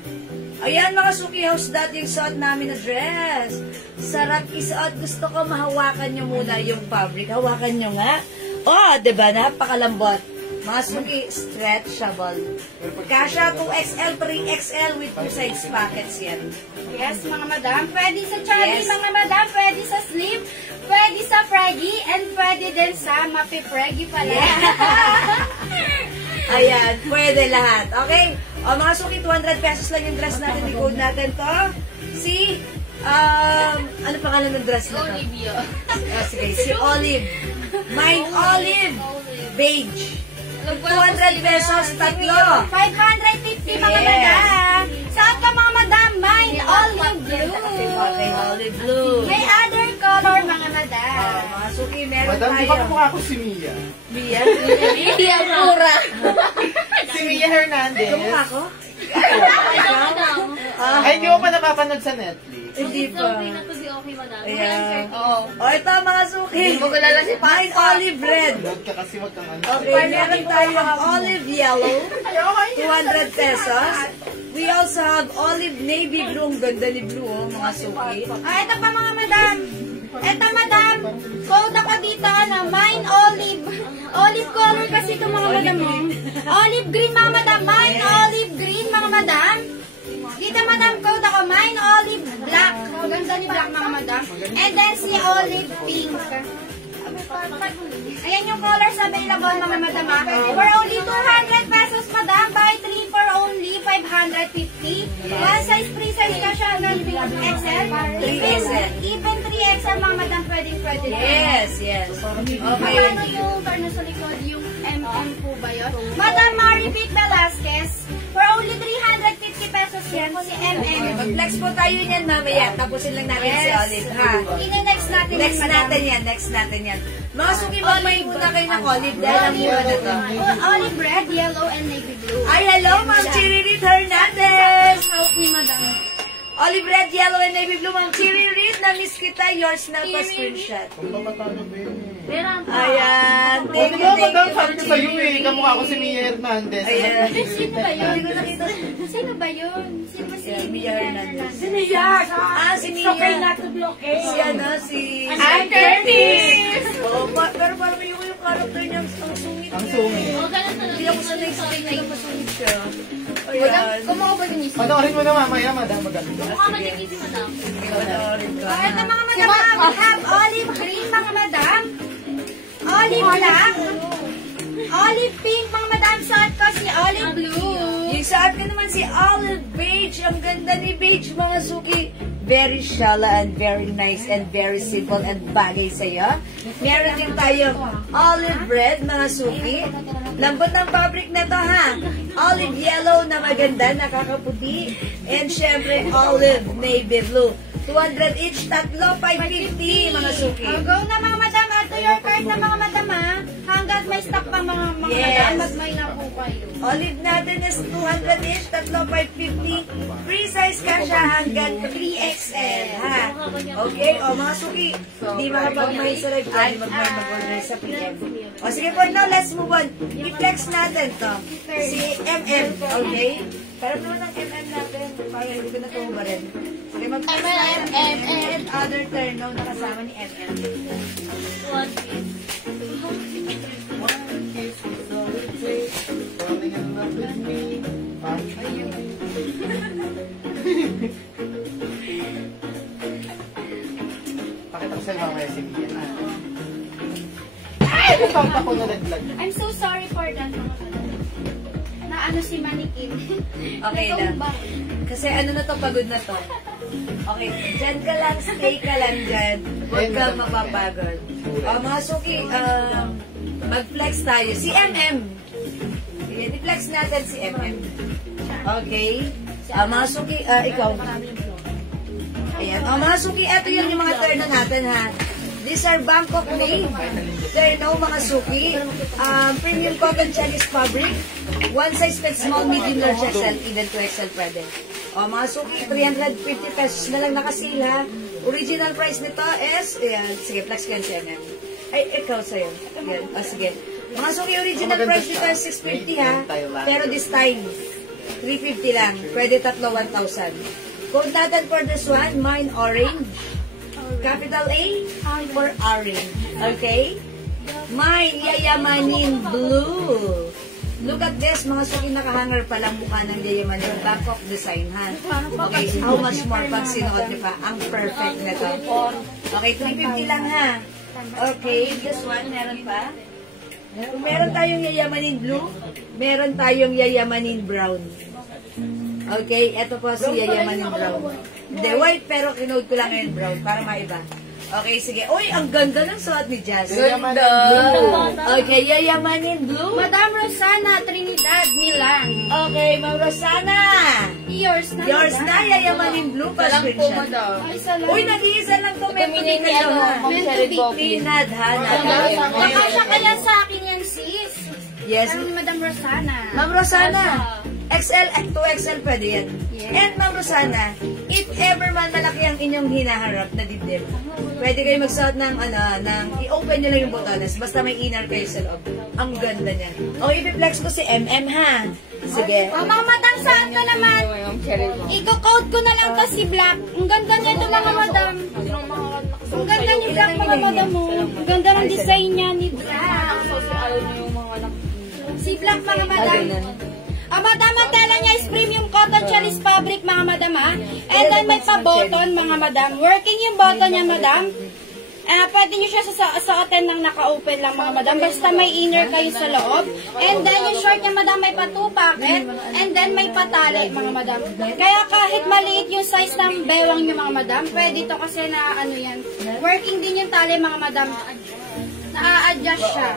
Ayan mga Suki House, dati yung suot namin na dress. Sarap isuot. Gusto ko mahawakan nyo muna yung fabric. Hawakan nyo nga. Oh, diba? Napakalambot. Mga Suki, stretchable. Kasha 2XL, 3XL with 2 size pockets yan. Yes, mga Madam. Pwede sa Charlie, Yes. mga Madam. Pwede sa Slim. Pwede sa Freggy. And pwede din sa Mapi-Freggy pala. Ayan, pwede lahat. Okay? O mga Suki, 200 pesos lang yung dress natin. I-code natin to. Si, ano pangalan ng dress na to? Olivia. Sige, si Olive. Mine Olive. Beige. 200 pesos, tatlo. 550, mga Yes. Madam. Saan ka, mga Madam? Mine Olive Blue. Okay, Olive Blue. May other color, mga Madam. Mga Suki, meron Madam, di tayo. ba mukha ko si Mia? Mia? Olivia pura. Si Mia Hernandez. Kamukha ko? Madam. Ay, hindi mo pa napapanood sa Netflix. Hindi It's pa. okay na to si okay, Madam. Ayan. Oo. O, ito mga Suki. Hindi mo kilala si Mine Olive Red. Load ka kasi wag kang ano. Okay, meron tayong olive yellow, 200 pesos. We also have olive navy blue. Ang ganda ni blue, oh, mga Suki. Ito pa, mga Madam. Ito, Madam. Code ako dito, Mine Olive. Olive color kasi ito, mga Madam. Olive green, mga Madam. Mine Olive green, mga Madam. Dito, Madam, code ako. Mine Olive black. Ganda ni black, mga Madam. And then si Olive pink. Ayan yung colors available, mga Madam. For only 200 pesos, Madam. Buy 3 for only 550. One size, free size ka siya ng XL. Even 3XL, mga Madam, pwede. Yes, yes. Okay. Paano yung turno sa likod? Yung MM po ba yun? Madam Marivic Velasquez. For only 350 pesos yan, si MM. Mag-flex po tayo niyan mamaya. Tapusin lang natin si Olive, ha? Ine-next natin Next yan, Madam. next natin yan. Mga Suki, magmay muna kayo ng olive dahil ang mura na to. Olive red, yellow, and navy blue. Ay, hello, Ma'am Chiririt Hernandez! Help ni Madam. Olive red, yellow, and navy blue. Ma'am Chiririt, na-miss kita. Yours na pa screenshot. Kung papatalo ba yun? Meron pa. Ayan, O, thank di you, ba, thank Madam, you. sabi ko sa'yo eh. Kamukha ko si Mia Hernandez. Ayan. Sino ba yun? Hindi ko nakita. Sino ba yun? Sino ba si Yeah, Mia Hernandez. Si Mia. Ah, si Mia. Si ano, si... Ann Curtis. Oo, pero parang yung character niya, ang sungit. Ang sungit. O, ganun na lang. Hindi ako sanay sa kanya na masungit siya. Ayan. Kumuha ba din Panoorin mo na mamaya, Madam. Maganda. Mukha man si Madam. Panoorin ko. Ito, mga Madam, we have olive green, mga Madam. Olive black. Olive pink, mga Madam. Suot ko si olive blue. Yung sa akin naman si Olive Beige. Ang ganda ni Beige, mga Suki. Very shallow and very nice and very simple and bagay sa'yo. Meron din tayo olive red, mga Suki. Lambot ng fabric na to, ha? Olive yellow na maganda, nakakaputi. And syempre, olive navy blue. 200 each, tatlo, 550, mga Suki. Go na, mga Madam. Ito your card na, mga Madam, ha? Hanggat may stock pa, mga Yes. Madam. Magmay na po kayo. Olive natin is 200 each, tatlo, 550. Free size ka siya hanggang 3XL, ha? Okay, o mga Suki, di makapag-may sa live, ay mag-order sa PM. O sige po, now let's move on. I-flex natin to. Si MM, okay? Pero naman ang MM natin, parang hindi ko na ito ba rin. Okay, mag-flex natin ang MM and other turn now na kasama ni MM. One piece. One kiss is all it takes. Falling in love with me. Pakita ko sa'yo mamaya si Mia. account ako nalaglag. I'm so sorry for that, mga madam. Na ano si Manikin. Okay lang. Kasi ano na to, pagod na to. Okay, dyan ka lang, stay ka lang dyan. Huwag kang mapapagod. Mga suki, mag-flex tayo. Si MM. Sige, i-flex natin si MM. Okay. Mga suki, ikaw. Ayan. Mga suki, eto yun yung mga terno natin, ha. These are Bangkok made. Terno, mga suki. Premium cotton Chinese fabric. One size fits small, medium, large XL, even 2XL pwede. Mga suki, 350 pesos na lang nakasila. Original price nito is, ayan, sige, flex ka si MM. Ay, ikaw sa'yo. Ayan, sige. Mga suki, original price nito is 650 ha. Pero this time, 350 lang. Pwede tatlo 1,000. Code natin for this one, mine orange. Capital A for orange. Okay? Mine yayamanin blue. Look at this, mga suki, nakahanger pa lang mukha ng yayamanin. Bangkok design, ha? Okay, how much more pag sinuot niyo pa? Ang perfect nito. Okay, 350 lang, ha? Okay, this one, meron pa? Meron tayong yayamanin blue, meron tayong yayamanin brown. Okay, eto po si yayamanin brown. Hindi, white, pero kinode ko lang ngayon brown para maiba. Okay, sige. Uy, ang ganda ng suot ni Jazz. Ganda. Okay, yayamanin blue. Madam Rosana Trinidad Milan. Okay, Ma'am Rosana. Yours na. Yours na, yayamanin blue pa screenshot. Ay, salamat. Uy, nag-iisa lang to. Meant to be kayo, ha? Meant to be. Tinad, ha? Nakasya kaya sa akin yan, sis. Yes. Parang ni Madam Rosana. Ma'am Rosana, XL, 2XL pwede yan. Yes. And Ma'am Rosana, if ever man malaki ang inyong hinaharap na dibdib, pwede kayo magsuot ng, i-open nyo lang yung botones, basta may inner kayo sa loob. Ang ganda niyan. O, i-flex ko si MM, ha? Sige. O, mga madam, saan ka naman? Iko-code ko na lang to si Black. Ang ganda niya ito, mga madam. Ang ganda ni Black, mga madam mo. Ang ganda ng design niya ni Black. Si Black, mga madam. Ang madam, ang tela niya is premium cotton Chinese fabric, mga madam, ha? And then may pa-button, mga madam. Working yung button niya, madam. Pwede nyo siya suotin ng naka-open lang, mga madam. Basta may inner kayo sa loob. And then yung short niya, madam, may pa-2-pocket. And then may patali, mga madam. Kaya kahit maliit yung size ng bewang nyo, mga madam, pwede to kasi na ano yan. Working din yung tali, mga madam. Na-a-adjust siya.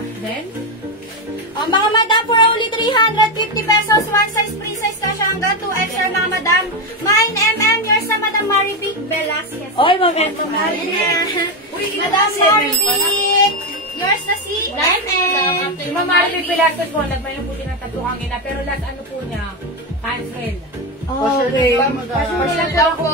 Mga madam, for only 350 pesos, one size, free size ka siya hanggang 2XL, mga madam. Mine MM, yours na Madam Marivic Velasquez. Oy, Madam Marivic. Madam Marivic, yours na si MM. Si Ma'am Marivic Velasquez po, nagmay na po din ang tatlong ina, pero last ano po niya, cancel. Okay. Pasyal daw po.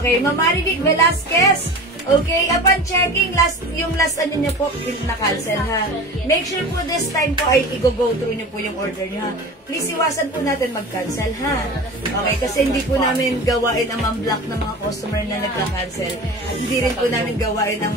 Okay, Ma'am Marivic Velasquez. Okay, upon checking, yung last ano niyo po, na-cancel, ha? Make sure po this time po ay i-go through niyo po yung order niyo, ha? Please iwasan po natin mag-cancel, ha? Okay, kasi hindi po namin gawain ang ma-block ng mga customer na nagka-cancel. Hindi rin po namin gawain ang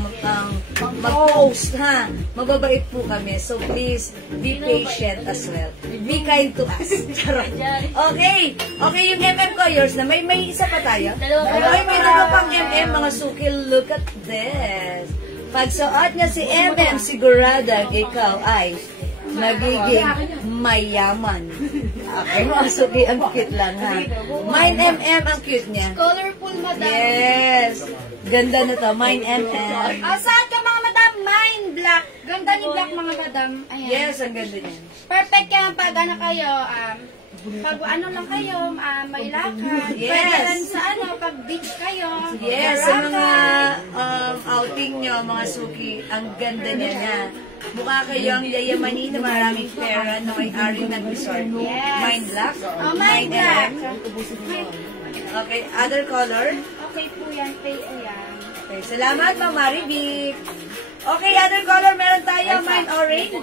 mag-post, ha? Mababait po kami. So please, be patient as well. Be kind to us. Charot. Okay. Okay, yung MM ko, yours na. May isa pa tayo? Okay, may dalawa pang MM, mga suki. Look at this. Pag suot niya si MM, siguradang ikaw ay magiging mayaman. Okay, mga suki, ang cute lang, ha? Mine MM, ang cute niya. Colorful, madam. Yes. Ganda na to. Mine MM. Saan ka, mga madam? Mine Black. Ganda ni Black, mga madam. Ayan. Yes, ang ganda niya. Perfect yan pag ano kayo, pag ano lang kayo, may lakad. Yes. Pwede rin sa pag beach kayo. Yes, sa mga outing nyo, mga suki, ang ganda niya na. Mukha kayo ang yayamanin na maraming pera na may ari ng resort. Yes. Mine Black? Oh, Mine Black. Okay, other color? Okay po yan, pay po yan. Okay, salamat, Ma'am Marivic. Okay, other color meron tayo, mine orange.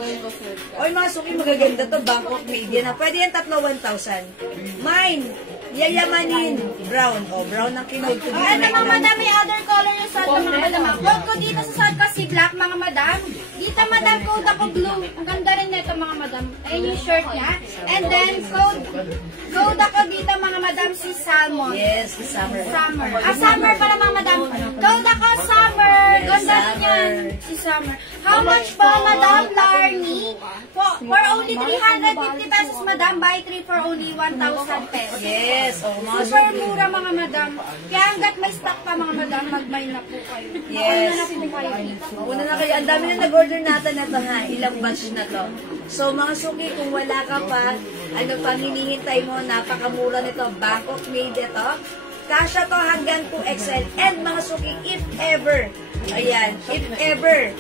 Oy, mga suki, magaganda to, Bangkok made yan. Pwede yan tatlo 1,000. Mine, yayamanin, brown. Oh, brown ang kinod ko. Ano, mga madam, may other color yung suot ko, mga madam. Code ko dito sa suot ko si Black, mga madam. Dito, madam, code ako blue. Ang ganda rin nito, mga madam. Ayun yung shirt niya. And then, code ako dito, mga madam, si Salmon. Yes, si Summer. Summer. Summer pala, mga madam. Code ako, Summer. Summer. Yes, Ganda Summer. niyan. Si Summer. How much po, Madam Larnie? For only 350 pesos, Madam. Buy 3 for only 1,000 pesos. Yes, mga Super suki. mura, mga Madam. Kaya hanggat may stock pa, mga Madam, mag-buy na po kayo. Yes. Una na po kayo. Una na kayo. Ang dami na nag-order natin na to ha. Ilang batch na to. So mga suki, kung wala ka pa, ano pang hinihintay mo, napakamura nito. Bangkok made ito. Kasya to hanggang 2XL. And mga suki, if ever, ayan, if ever,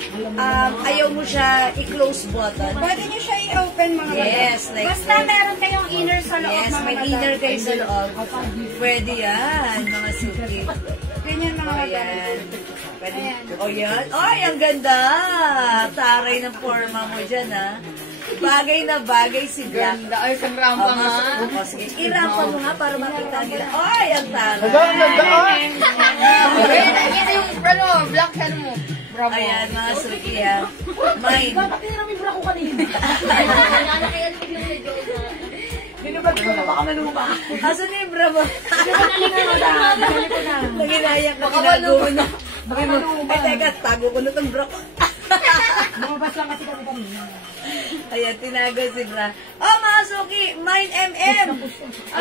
ayaw mo siya i-close button. Pwede niyo siya i-open, mga Madam. Yes, like Basta meron kayong inner sa loob, Yes, mga may Madam. inner kayo sa loob. Pwede yan, mga suki. Ganyan, mga Madam. Ayan. Pwede. Ayan. O yan. Ay, ang ganda! Taray ng forma mo dyan, ha? Bagay na bagay si Black. Ay, isang rampa nga. O, sige. Irampa mo nga para makita nila. Ay, ang taray. Ito yung, black hand mo. Bravo. Ayan, mga suki, ha? Mine. Bakit namin bra ko kanina? Binubad ko na baka maluma. Asan na yung bra mo? Naginayak ka, Baka tinago mo na. Baka maluma. Ay, teka, tago ko na itong bra ko. Lumabas lang kasi kami kanina. Ayan, tinago si bra. Oh, mga suki, mine MM.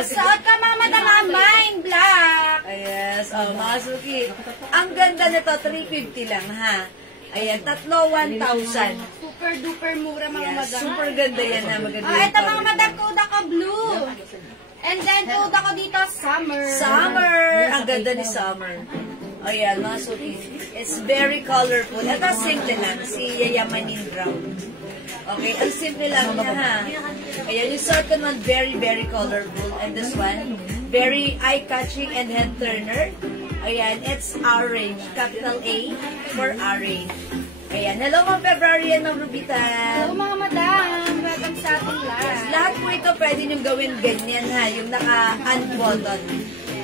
Suot ka, mga Madam, mine black. Yes, oh, mga suki. Ang ganda nito, 350 lang, ha? Ayan, tatlo, 1,000. Super duper mura, mga Yes, Madam. super ganda yan, ha? Maganda Oh, yung ito, mga color. Madam, kuda ko blue. And then, kuda ko dito, summer. Summer! Ang ganda ni Summer. Ayan, mga suki. It's very colorful. Ito, simple lang. Si Yayamanin Brown. Okay, ang simple lang niya, ha? Ayan, yung sort naman, very, very colorful. And this one, very eye-catching and head-turner. Ayan, it's orange. Capital A for orange. Ayan, hello mga February ng Rubita. Hello, mga Madam. Welcome sa ating live. Lahat po ito pwede niyong gawin ganyan, ha? Yung naka-unbutton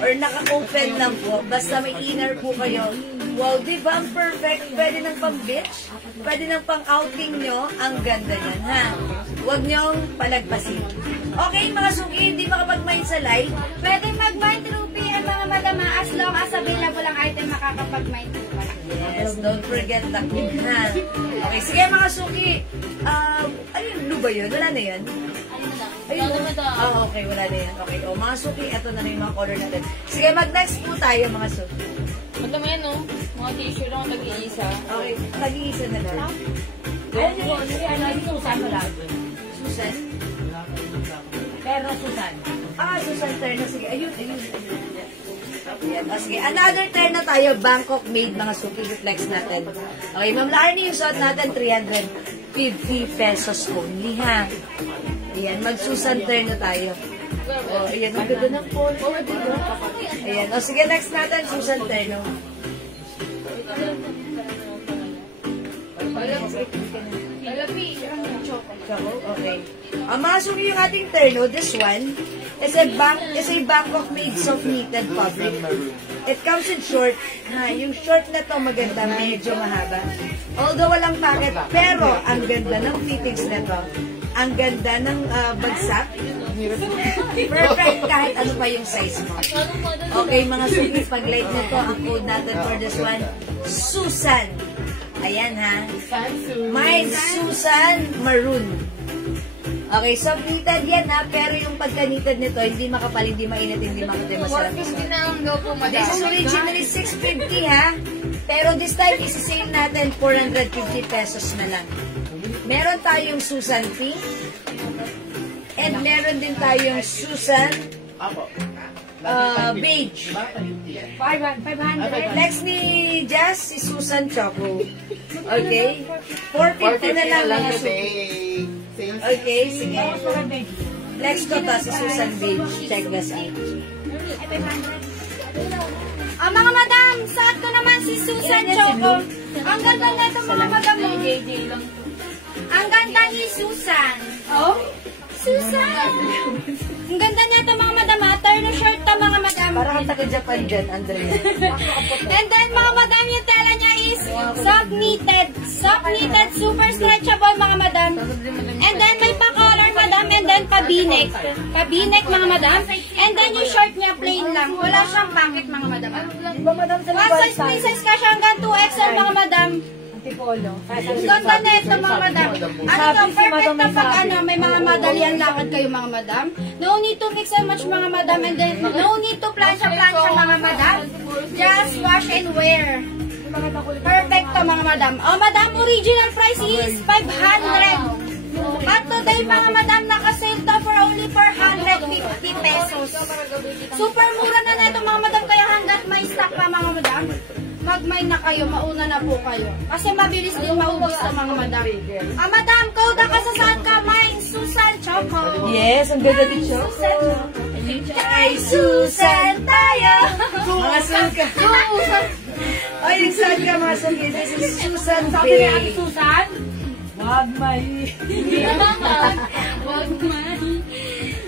or naka-open lang po. Basta may inner po kayo. Wow, di ba ang perfect? Pwede ng pang-beach, pwede ng pang-outing nyo. Ang ganda niyan, ha? Huwag niyong palagpasin. Okay, mga suki, hindi makapag-mind sa live. Pwede mag-mind rupee ang mga Madam, as long as available ang item, makakapag-mind rupee. Yes, don't forget the code, ha? Okay, sige mga suki. Ayun, blue ba yun? Wala na yun? Ayun, okay, wala na yan. Okay, o mga suki, ito na yung mga color natin. Sige, mag-next po tayo mga suki. Magdama yan, no? Mga t-shirt ako nag-iisa. Okay, tag-iisa na lang. Ayun, ano, Susan mo lang. Susan? Pero Susan. Susan Terna. Sige, ayun. Ayan. Sige, another terna tayo. Bangkok made mga suki reflex natin. Okay, Ma'am Larnie, yung suot natin 350 pesos only, ha? Ayan, mag-Susan terna tayo. Oh, ayan, ang ganda ng polo. Diba? Ayan. O, sige, next natin, Susan terno. Okay. Mga suki yung ating terno, this one is a Bangkok made soft knitted fabric. It comes in short. Yung short na to maganda, medyo mahaba. Although walang pocket, pero ang ganda ng fittings na to. Ang ganda ng bagsak. Perfect kahit ano pa yung size mo. Okay, mga suki, pag-light na to, ang code natin for this one, Susan. Ayan, ha? Mine, Susan Maroon. Okay, so knitted yan, ha? Pero yung pagka-knitted nito, hindi makapal, hindi mainit, hindi makapal, masarap. 450 na ang logo, madam. This is originally 650, ha? Pero this time, isi-sale natin 450 pesos na lang. Meron tayong Susan Pink. And meron din tayong Susan beige. 500. Next ni Jazz, si Susan Choco. Okay? 450 na lang mga suki. Okay, sige. Next ko to, si Susan beige. Check this out. Mga Madam, suot ko naman si Susan Choco. Ang ganda na ito, mga Madam. Ang ganda ni Susan. Oh? Susan! Ang ganda niya ito, mga Madam. Turn shirt to, mga Madam. Parang ang taga-Japan dyan, Andrea. And then, mga Madam, yung tela niya is soft knitted. Soft knitted, super stretchable, mga Madam. And then, may pa-collar, Madam. And then, pabinek. Pabinek, mga Madam. And then yung short niya plain lang. Wala siyang pocket mga madam. Di ba, madam, sa One size, free size ka siya hanggang 2XL mga madam. Antipolo. Ang ganda na ito mga madam. Ano to, perfect na pag ano, may mga madalian lakad kayo mga madam. No need to mix and match mga madam. And then, no need to plancha-plancha mga madam. Just wash and wear. Perfect to mga madam. Oh madam, original price is 500. But today mga madam, naka-sale to for only 450 pesos. Super mura na na ito mga madam, kaya hanggat may stock pa mga madam, mag-mine na kayo, mauna na po kayo. Kasi mabilis din maubos to mga madam. Ah madam, code ka sa saan ka mine? Susan Choco. Yes, ang ganda din siya. Susan Choco. Kay Susan tayo. Mga suka. Ay, yung saan ka mga suki? This is Susan Sabi ni Ate Bay. Susan, wag may.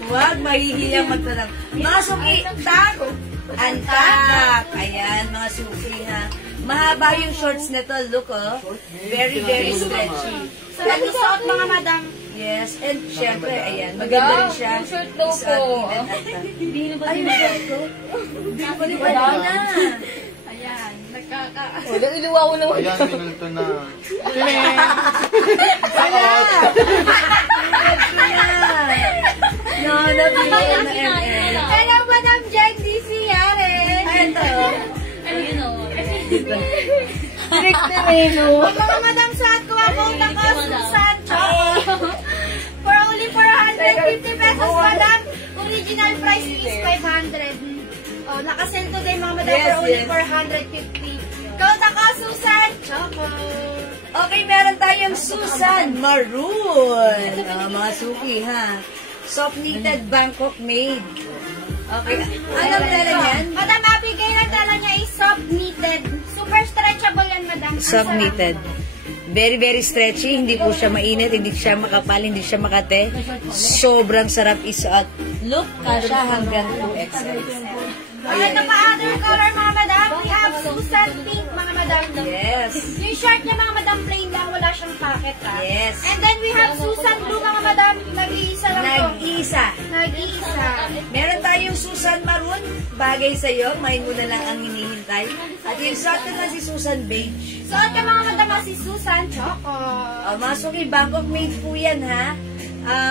Huwag mahihiyang magtanong. Mga suki, tak! Antak! Ayan, mga suki ha. Mahaba yung shorts nito, look oh. Very, very stretchy. So, nag-suot mga madam. Yes, and syempre, ayan, maganda rin siya. Yung shirt daw Isuot po. din ang antak. Ay, yung shirt ko? Wala na. Ayan, nagkaka... Wala, iliwa ko naman. Ayan, minulto na. Wala! No, nabigyan na MM. Hello, Madam Jen, DC Yare. Ito. Ayun o. Trick na menu. Mga madam, saan ko ako Susan Choco. For only 450 pesos, madam. Original price is 500. Oh, nakasell today mga madam Yes, for only yes. 450. Kauta ka, Susan Choco. Okay, meron tayong Susan Maroon. Mga suki, ha? Soft knitted Bangkok made. Okay. Anong tela yan? Madam, mabigay ng tela niya is soft knitted. Super stretchable yan, madam. Ang Soft sarap. knitted. Very, very stretchy. Hindi po siya mainit. Hindi siya makapal. Hindi siya makate. Sobrang sarap isuot. Look, kasha hanggang 2XL. Okay, ito pa other color, mga madam. We have Susan Pink, mga madam. Yes. Yung short niya, mga madam, plain lang. Wala siyang pocket, ha? Yes. And then we have Susan Blue, mga madam. Nag-iisa lang to. Nag-isa. Nag-iisa. Meron tayong Susan Maroon. Bagay sa'yo. Main mo na lang ang hinihintay. At yung sa atin na si Susan Beige. Suot ka, mga madam, si Susan Choco. Mga suki, Bangkok made po yan, ha?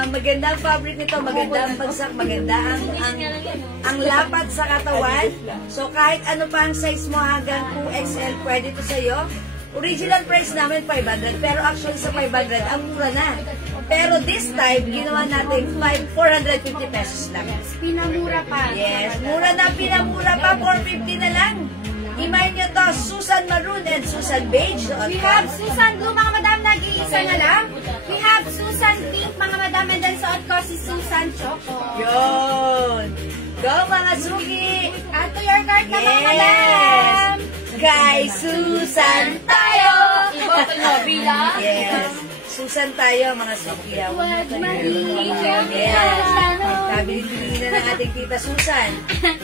Maganda ang fabric nito, maganda ang bagsak, maganda ang lapat sa katawan. So, kahit ano pa ang size mo hanggang 2XL, pwede to sa'yo. Original price namin 500, pero actually sa 500, ang mura na. Pero this time, ginawa natin 450 pesos lang. Pinamura pa. Yes, mura na, pinamura pa, 450 na lang. Imayin nyo to, Susan Maroon and Susan Beige. We have Susan Blue, mga madam, nag-iisa na lang. We have Susan Pink, mga madam, and then suot ko si Susan Choco. Yun. Go mga suki! Add to your cart na, mga madam. Yes! Kay Susan tayo! Yes. Susan tayo, mga suki. Huwag mahihiyang Yes. magtanong. Kabili-bili na ng ating tita Susan.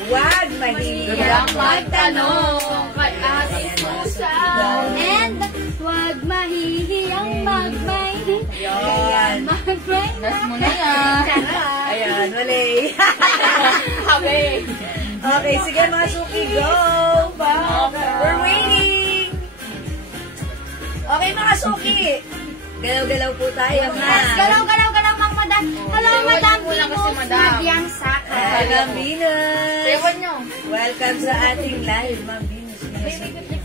Huwag mahihiyang magtanong. Kay Ate Susan. And huwag mahihiyang magmay. Yun. Magmay na. mo na yan. Ayan, mali. Okay, sige mga suki, go! We're waiting! Okay mga suki, galaw-galaw po tayo, ha? Galaw, mga madam. Hello, Madam Venus. Madyang Saka. Madam Venus! Ewan nyo. Welcome sa ating live, Ma'am Venus. Mga suki.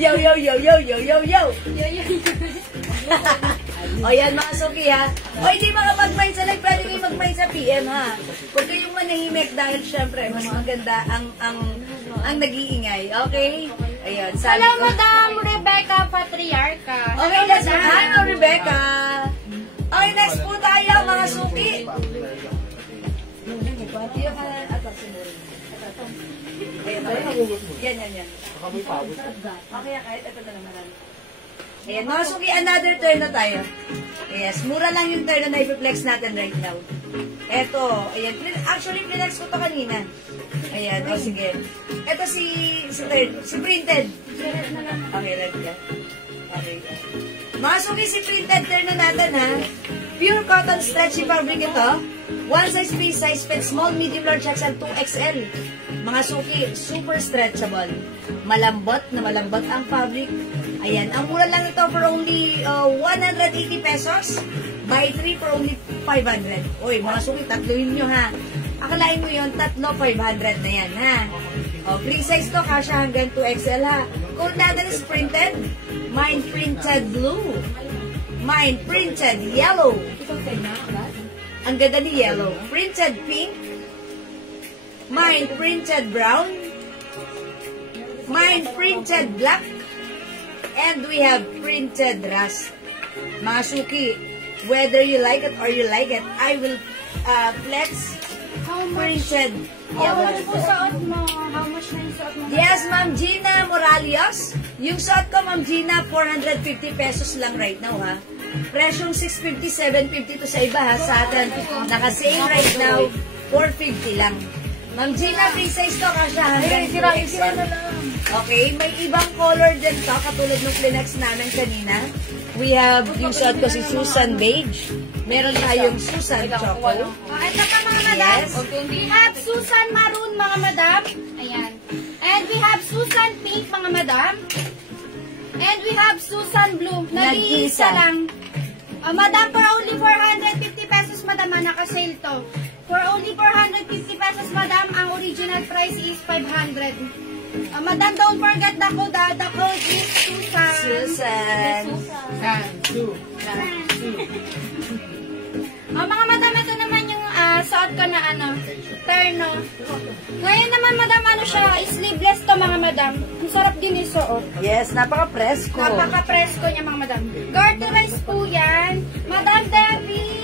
Yo, yo, yo, yo, yo, yo, yo! O yan mga suki ha. O hindi mga mag-mind sa live, pwede kayo mag-mind sa PM ha. Huwag kayong manahimik dahil syempre mas maganda ang nag-iingay. Okay? Ayun. Sabi Hello, ko. Madam Rebecca Patriarca. Okay, let's go. Hi, Ma'am Rebecca. Okay, next po tayo mga suki. Yan. Okay, kahit ito na naman. Ayan, mga suki, another turn na tayo. Yes, mura lang yung turn na na-flex natin right now. Eto, ayan. Actually, flex ko to kanina. Ayan, o sige. Eto si printed. Okay, lang yan. Okay. Mga suki, si printed turn na natin, ha? Pure cotton stretchy fabric ito. One size, free size, fit small, medium, large, XL, 2XL. Mga suki, super stretchable. Malambot na malambot ang fabric. Ayan, ang mura lang ito for only 180 pesos. Buy 3 for only 500. Uy, mga suki, tatluhin nyo ha. Akalain mo yun, tatlo, 500 na yan ha. O, free size to, kasha hanggang 2XL ha. Code natin is printed. Mine printed blue. Mine printed yellow. Ang ganda ni yellow. Printed pink. Mine printed brown. Mine printed black. And we have printed rust. Mga suki, whether you like it or you like it, I will flex printed yellow. How much po suot mo? How much na yung suot mo? Yes, Ma'am Gina Morales. Yung suot ko, Ma'am Gina, 450 pesos lang right now, ha? Presyong 650, 750 to sa iba, ha? Sa atin, naka-sale right now, 450 lang. Ma'am Gina, free size to, kasya hanggang 2XL. Okay, may ibang color din to, katulad ng Kleenex namin kanina. We have, yung suot ko si Susan Beige. Meron tayong Susan Choco. Ito pa mga madam. Yes. We have Susan Maroon mga madam. Ayan. And we have Susan Pink mga madam. And we have Susan Blue. Nag-iisa lang. Madam, for only 450 pesos madam, naka-sale to. For only 450 pesos madam, ang original price is 500. Madam, don't forget the code. The code is Susan. Susan. Mga madam, ito naman yung suot ko na terno. Ngayon naman madam, siya, sleeveless to mga madam. Ang sarap din isuot. Yes, napaka-presko. Napaka-presko niya mga madam. Garterize po yan. Madam Debbie.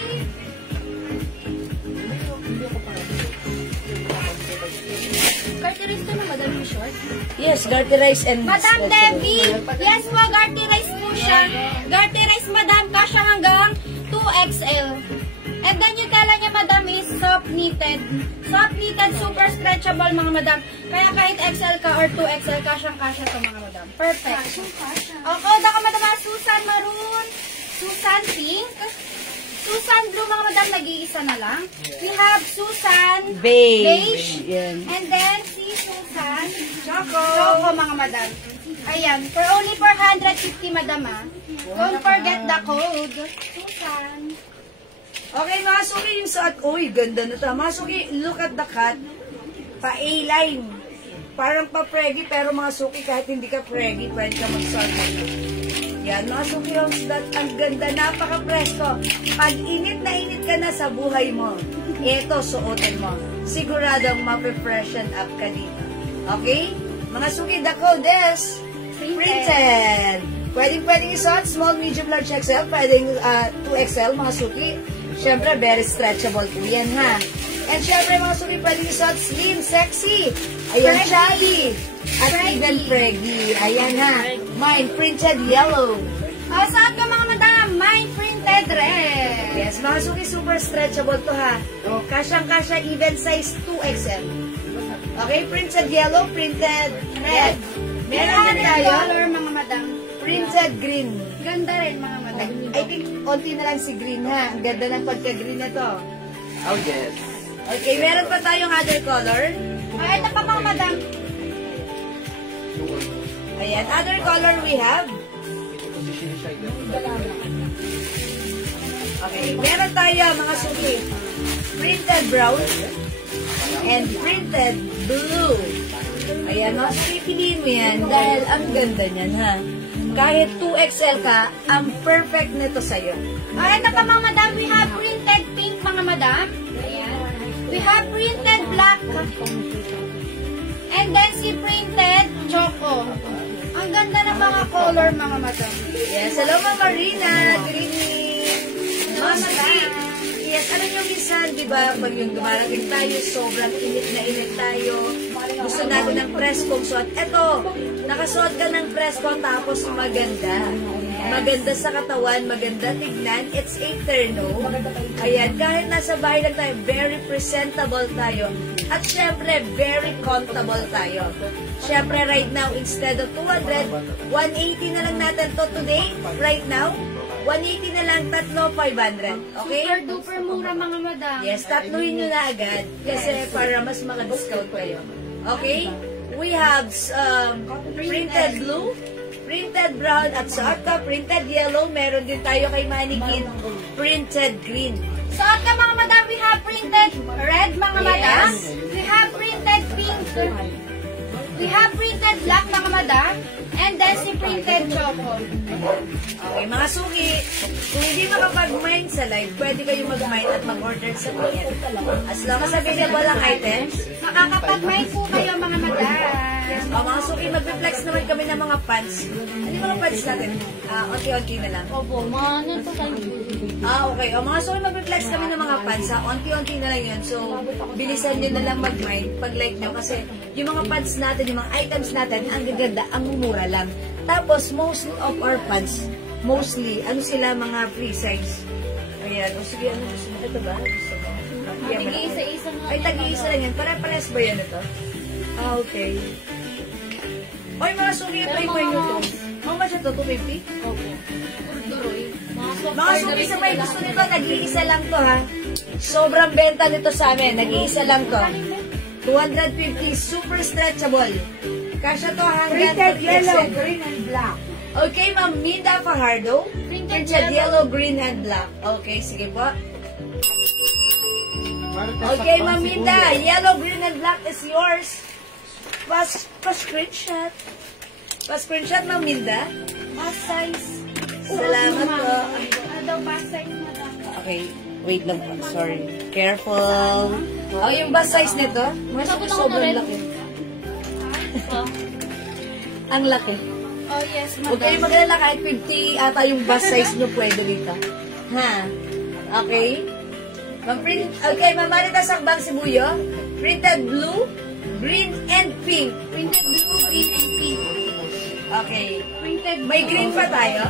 Garterize to na madam yung short. Yes, garterize and Madam Debbie. Yes po, garterize po siya. Garterize madam, kasya hanggang 2XL. And then yung tela niya madam is soft knitted. Soft knitted, super stretchable mga madam. Kaya kahit XL ka or 2XL, kasyang-kasya to mga madam. Perfect. Okay, daka madam, Susan Maroon, Susan Pink, Susan Blue mga madam, nag-iisa na lang. We have Susan Beige. Yan. And then si Susan Choco mga madam. Ayan, for only 450 madam Don't forget the code. Susan. Okay, mga suki, yung suot. Uy, ganda na to. Mga suki, look at the cut. Pa-A-line. Parang pa-preggy, pero mga suki, kahit hindi ka preggy, pwede ka mag-suot. Yan, mga suki, ang ganda, napaka-presko. Pag init na init ka na sa buhay mo, eto, suotin mo. Siguradong mape-freshen up ka dito. Okay? Mga suki, the code is printed. Pwedeng isuot, small, medium, large, XL. Pwedeng 2XL, mga suki. Siyempre, very stretchable po yan, ha? And siyempre, mga suki, pwedeng isuot, slim, sexy. Ayan, chubby. At even preggy. Ayan, ha? Mine printed yellow. Suot ko mga madam, mine printed red. Yes, mga suki, super stretchable to, ha? Kasyang-kasya, even size 2XL. Okay, printed yellow, printed red. Meron din tayo, color mga madam. printed green. Ganda rin mga madam. I think, konti na lang si green, ha? Ang ganda ng pagka-green na to. Oh, yes. Okay, meron pa tayong other color. Ito pa mga madam. Ayan, other color we have. Okay, meron tayo mga suki. Printed brown and printed blue. Ayan, mga suki, piliin mo yan dahil ang ganda niyan, ha? Kahit 2XL ka, ang perfect nito sa'yo. Ito pa mga madam, we have printed pink mga madam. Ayan. We have printed black. And then si printed choco. Ang ganda ng mga color mga madam. Yes, hello Ma'am Marina. Good evening. Mga suki. Yes, alam nyo minsan, di ba, pag yung dumarating tayo, sobrang init na init tayo. Gusto natin ng preskong suot. Eto, nakasuot ka ng presko tapos maganda. Maganda sa katawan, maganda tignan. It's a terno. Ayan, kahit nasa bahay lang tayo, very presentable tayo. At syempre, very comfortable tayo. Syempre, right now, instead of 200, 180 na lang natin to today, right now. 180 na lang, tatlo 500. Okay? Super duper mura mga madam. Yes, tatluhin nyo na agad. Kasi para mas maka-discount kayo. Okay? We have printed blue, printed brown, at suot ka, printed yellow. Meron din tayo kay Mannequin, printed green. Suot ka mga madam, we have printed red mga madam. We have printed pink. We have printed black mga madam. And then si printed choco. Okay, mga suki, kung hindi makapag-mine sa live, pwede kayo mag-mine at mag-order sa client. As long as available ang items, Makakapag-mine po kayo mga madam. o mga suki, mag-reflex naman kami ng mga pants. Ano yung mga pants natin? Unti-unti na lang. Opo, mga ano po kayo. Okay. O mga suki, mag-reflex kami ng mga pants. Unti-unti na lang yun. So, bilisan nyo na lang mag-mine pag-like nyo. Kasi yung mga pants natin, yung mga items natin, ang gaganda, ang mumura lang. Tapos, most of our pants, mostly, ano sila, mga free size. Ayan. O sige, ano gusto mo? Ito ba? Gusto mo? Tagi-isa-isa nga. Ay, tagi-isa lang yan. Para-pares ba yan ito? Okay. Oy, mga suki, try mo nyo to. How much ito? 250? Opo. Duroy. Mga suki, sa may gusto nito, nag-iisa lang to ha. Sobrang benta nito sa amin. Nag-iisa lang to. 250, super stretchable. Kasya to hanggang Printed yellow, 3%. green, and black. Okay, Ma'am Minda Fajardo. Printed Printed yellow, green, and black. Okay, sige po. Marites Okay, Sakbang Ma'am si Minda, Kuya. yellow, green, and black is yours. Pa-screenshot. Pa-screenshot, Ma'am Minda. Pass size. Salamat po. Ano daw pass size madam? Okay, wait lang po. Sorry. Careful. Oh, yung bus size nito, mas sobrang laki. Ang laki. Oh yes, Huwag kayo madam. magalala kahit 50 ata yung bus size nyo pwede dito. Ha? Okay? Okay, Mamarita Sakbang Sibuyo. Printed blue, green, and pink. Printed blue, green, and pink. Okay. Printed May green pa tayo.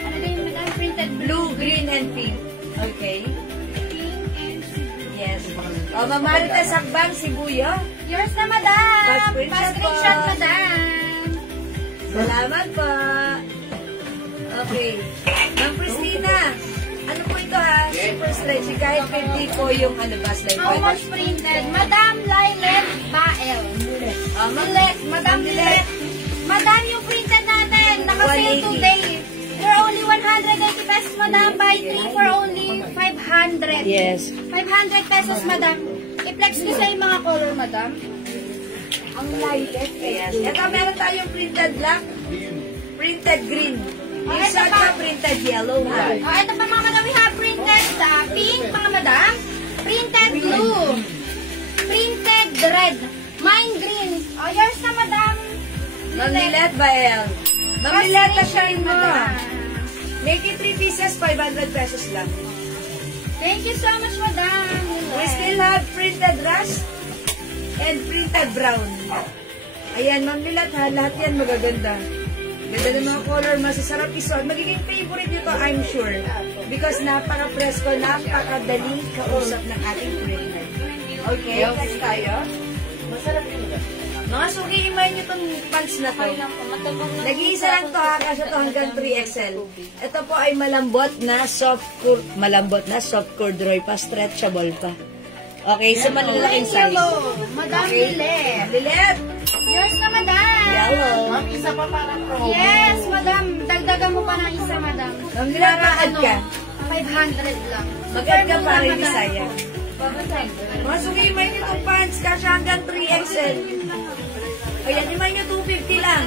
Ano din yung madam? Printed Blue, green, and pink. Okay. pink and Yes. O, Mamarita Sakbang Sibuyo. yours na madam. Pa-screenshot po. Pa-screenshot madam. Salamat po. Okay. Ma'am Christina, ano po ito ha? Super stretchy. Kahit 50 po yung ano ba, slide How po. much printed? Madam Lilet Bael. Lilet. Madam Lilet. Madam yung printed natin. Naka-sale 180. today. For only 180 pesos, madam. Buy 3 for only 500. Yes. 500 pesos, madam. I-flex ko sa yung mga color, madam. Ang lightest. Yes. Ito, meron tayong printed black, printed green. Yung ito shot pa. na printed yellow ha. Ito pa mga madam, we have printed pink, mga madam. Printed blue. Printed red. Mine green. Yours na, madam. Ma'am Lilet Bael. Ma'am Lilet, kasyahin mo. madam. Make it 3 pieces, 500 pesos lang. Thank you so much, madam. We still have printed rust and printed brown. Ayan, Ma'am Lilet ha, lahat yan magaganda. Ganda ng mga color, masasarap isuot. Magiging favorite nyo to, I'm sure. Because napaka-presko, napakadaling kausap ng ating printer. Okay, next tayo. Masarap yun. Mga suki, imayin nyo itong pants na to. Nag-iisa lang to ha, kasi to hanggang 3XL. Ito po ay malambot na soft corduroy pa, stretchable pa. Okay, so malalaking size. Yellow. Madam Okay. Lilet. Lilet! Yours na, madam. Yellow. Ma'am, isa pa para promo. Yes, madam. Dagdagan mo pa ng isa, madam. Ma'am Lilet, mag-add ka. 500 lang. Mag-add ka pa rin, Madam. Bisaya. Mga suki, imayin nyo itong pants, kasi hanggang 3XL. Ayan, imayin nyo 250 lang.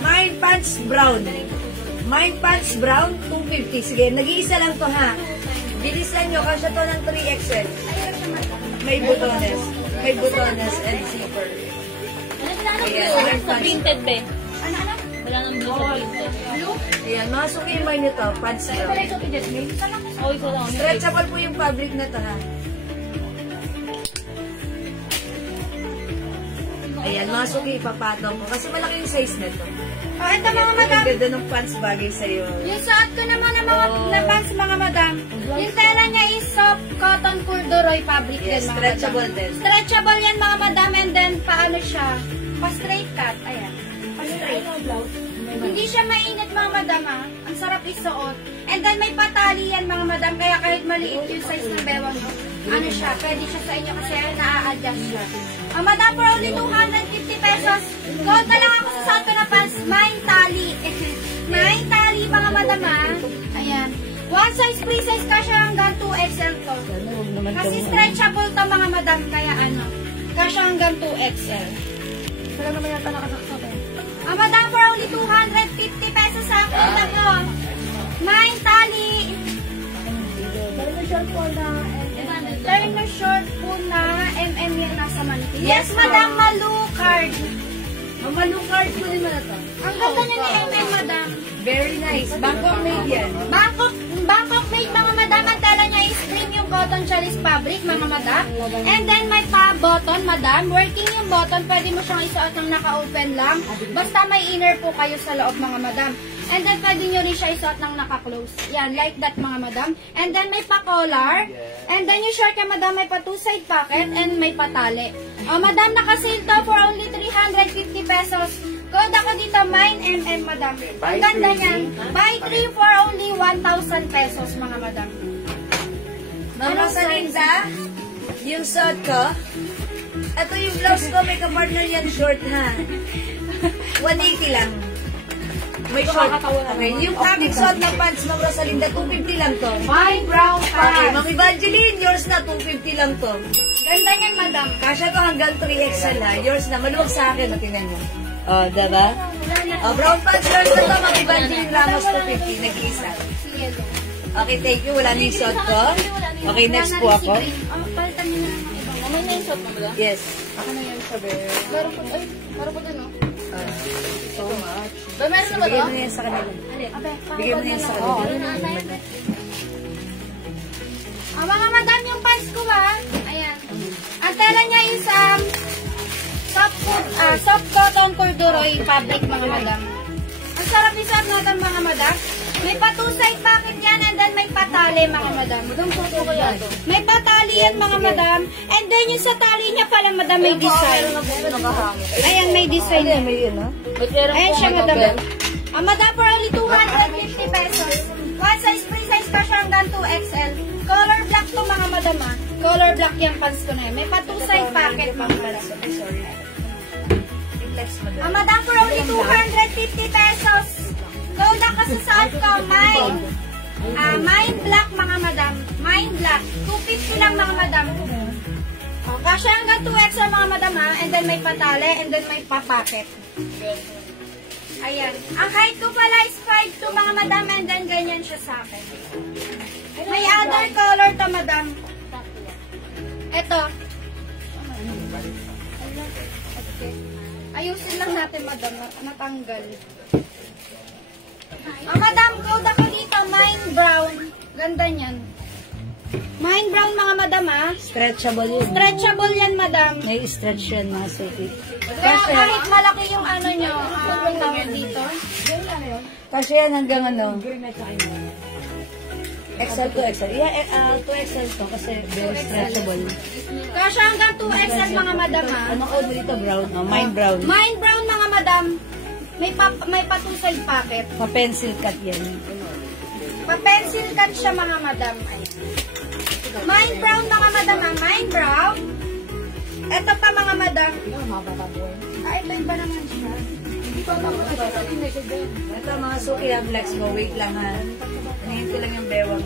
Mine pants brown. Mine pants brown, 250. Sige, nag-iisa lang to ha. Bilisan nyo, kasi to ng 3XL. May butones. May butones and zipper. Ayan, ilang pants. Printed, be. Ano? Wala nang blue sa printed. Blue? Ayan, mga suki, imayin nyo to, pants brown. Oh, ito lang. Stretchable po yung fabric na to ha. Ayan, mga suki, ipapatong ko. Kasi malaki yung size na to. Ito mga Ang madam. ganda ng pants bagay sa'yo. Yung suot ko naman ng mga na pants, mga madam. Yung tela niya is soft cotton corduroy fabric Yes, din, mga stretchable madam. din. Stretchable yan, mga madam. And then, paano siya? Pa-straight cut. Ayan. Pa-straight. Hindi siya mainit, mga madam, ha? Ang sarap isuot. And then may patali yan mga madam, kaya kahit maliit yung size ng bewang nyo, ano siya, pwede siya sa inyo kasi naa-adjust siya. Madam, for only 250 pesos, code na lang ako sa suot ko na pants, 9 tali. 9 tali mga madam ha. Ayan. One size, free size ka siya hanggang 2XL to. Kasi stretchable to mga madam, kaya ano, kasya hanggang 2XL. Wala naman yata nakasaksabi. Madam, for only 250 pesos sa akin na to. 9 tali. Turn short po na MM yan nasa manipis. Yes, madam, Malukard. Malukard po din mo na to. Ang ganda niya ni MM, madam. Very nice. Bangkok made yan. Bangkok made mga madam. Ang tela niya is premium cotton chalis fabric mga madam. And then may pa-button madam. Working yung button. Pwede mo siyang isuot ng naka-open lang. Basta may inner po kayo sa loob mga madam. And then pwede nyo rin siya isuot ng naka-close. Yan, like that mga madam. And then may pa-collar. And then yung short niya madam may pa 2-side pocket and may patali. Madam, naka-sale to for only 350 pesos. Code ako dito, mine MM, madam. Ang ganda niyan. Buy 3 for only 1,000 pesos, mga madam. Mama Salinda, yung suot ko, ito yung blouse ko, may kapartner yan short ha. 180 lang. May short. Okay. Yung aking suot na pants, Mama Rosalinda, 250 lang to. Mine brown Okay, pants. Mami Evangeline, yours na, 250 lang to. Ganda niyan, madam. Kasya to hanggang 3XL ha. Yours na, maluwag sa akin, tingnan mo. Oh, diba? Brown pants, yours na to, Mami Evangeline Ramos, 250, nag-iisa. Okay, thank you. Wala na yung suot ko. Okay, next po ako. Palitan niyo na lang ang ibang. Naman na yung shot mo ba? Yes. Ako na yung sabi. Meron po dun, no? So much. Ba, meron na ba Bigyan to? mo na yan sa kanila. Bigyan mo na yan sa kanila. Mga madam, yung pants ko ba? Ayan. Ang tela niya is soft cotton corduroy fabric mga madam. Ang sarap isap natin mga madam. May pa 2-side pocket yan and then may patali mga madam. May patali yan mga madam. And then yung sa tali niya pala madam may design. Ayan, may design yan. Ayan siya madam. Madam, for only 250 pesos. One size, free size ka siya hanggang 2XL. Color black to mga madam ha. Color black yung pants ko na yan. May pa 2-side pocket mga madam. Sorry. Madam, for only 250 pesos. Code ako sa suot ko, mine. Mine black mga madam. Mine black. 250 lang mga madam. Kasya hanggang 2XL mga madam ha. And then may patali and then may papaket. Ayan. Ang height ko pala is 5'2" mga madam and then ganyan siya sa akin. May other color to madam. Ito. Ayusin lang natin madam. Natanggal. Madam, code ako dito. Mine brown. Ganda niyan. Mine brown mga madam ha. Stretchable yun. Stretchable yan madam. May stretch yan mga suki. Kaya kahit malaki yung ano nyo, tawag dito. Kasi yan hanggang ano. XL to XL. Yeah, 2XL to kasi very stretchable. Kasya hanggang 2XL mga madam ha. Ano code mo dito? Brown? Oh, mine brown. Mine brown mga madam. May pa-2-side pocket. Pa-pencil cut yan. Pa-pencil cut siya mga madam. Mine brown mga madam ha. Mine brown. Ito pa mga madam. Iba naman siya. Ito mga suki ang flex mo. Wait lang ha. Anayin ko lang yung bewang.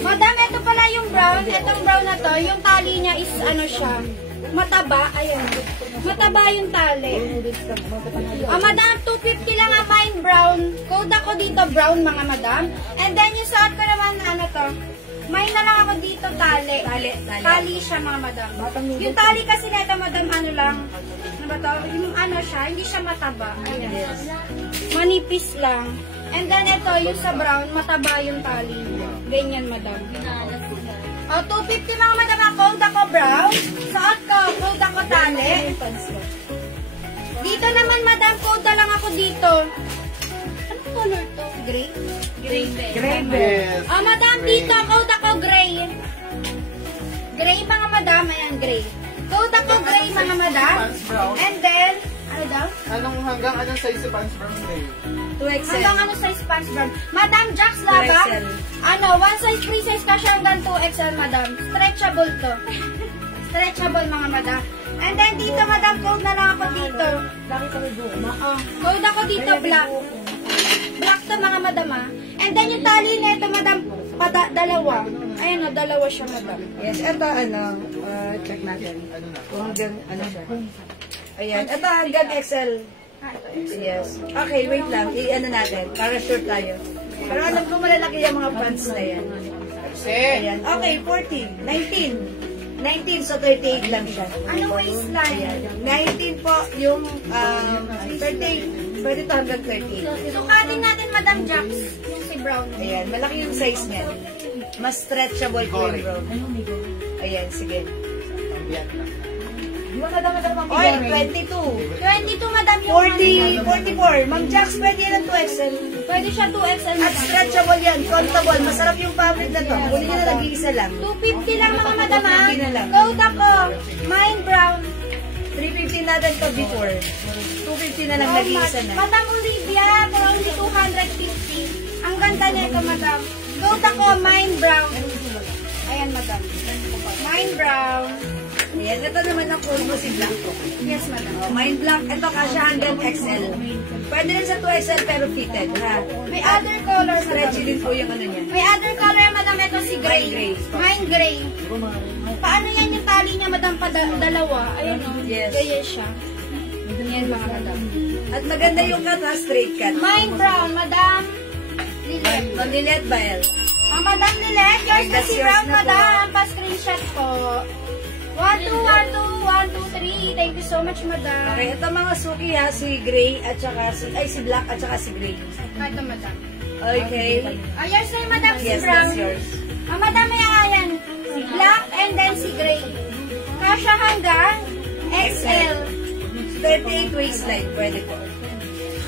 Madam, ito pala yung brown. Itong brown na to, yung tali niya is ano siya. Mataba. Ayan. Mataba yung tali. Madam, 250 lang ang mine brown. Code ako dito brown mga madam. And then yung suot ko naman ano to. Mine na lang ako dito tali. Tali siya mga madam. Yung tali kasi nito madam ano lang. Ano ba to? Yung ano siya, hindi siya mataba. Ayan. Manipis lang. And then ito, yung sa brown, mataba yung tali. Ganyan madam. 250 mga madam. Code ako brown. Suot ko, code ako tali. Dito naman madam, code na lang ako dito. Anong color to? Gray? Gray. Yes. Madam, dito, code ako gray. Gray mga madam, ayan, gray. Code ako gray mga madam. And then, ano Ano daw? Hanggang anong size si pants from May? 2XL. Hanggang ano size pants brand? Madam Jax Labang? 2XL. Ano, 1 size, 3 size ka siya hanggang 2XL, madam. Stretchable to. Stretchable, mga madam. And then dito, madam, code na lang ako dito. Laki kami buo. Code ako dito, black. Black to, mga madam, ah. And then yung tali nito, madam, dalawa. Ayan, oh, dalawa siya, madam. Yes, ito check natin. Kung hanggang, siya. Ayan, ito hanggang XL. Yes. Okay, wait lang. I-ano natin, para sure tayo. Pero alam ko malalaki yung mga pants na yan. Ayan. Okay, 14, 19, so 38 lang siya. Ano waistline? 19 po yung 38. Pwede to hanggang 38. Sukatin natin, Madam Jax. Yung si Brown. Ayan, malaki yung size niya. Mas stretchable po yung bro. Ayan, sige. Di ba kadang-kadang ang Oy, bigay? 22. 22, Madam, yung 44. Ma'am Jax, pwede yan ang 2XL. Pwede siya 2XL. At stretchable yan, comfortable. Masarap yung fabric na to. Kunin nyo na nag-iisa lang. 250 lang, mga madam, ha? 250 na lang. Code ako. Mine brown. 350 natin to before. 250 na lang nag-iisa na. Madam Olivia, for only 250. Ang ganda nito, madam. Code ako, mine brown. Ayan, madam. Mine brown. Ayan, ito naman ang cool mo si Black. Yes, madam. Mine Black, ito kasya hanggang XL. Pwede rin sa 2XL pero fitted, ha? May other color, Stretchy madam. din po yung ano niya. May other color, madam. Ito si gray. Mine gray. Mine gray. Paano yan yung tali niya, madam? Dalawa. Ayun, o. Yes. Ganyan siya. Yan, mga madam. At maganda yung cut, ha? Straight cut. Mine brown, madam. Lilet. Mag-lilet ba, El? Ang madam Lilet, yours na That's si yours brown, na po. madam. Pa-screenshot po. 1, 2, 1, 2, 1, 2, 3. Thank you so much, madam. Okay, ito mga suki ha, si Gray at saka si Black at saka si Gray. Ito, madam. Okay. Yours na yung madam, si Yes, brown. that's yours. Ang madam may ayan. Si black and then si gray. Kasha hanggang XL. 38 waistline, pwede po.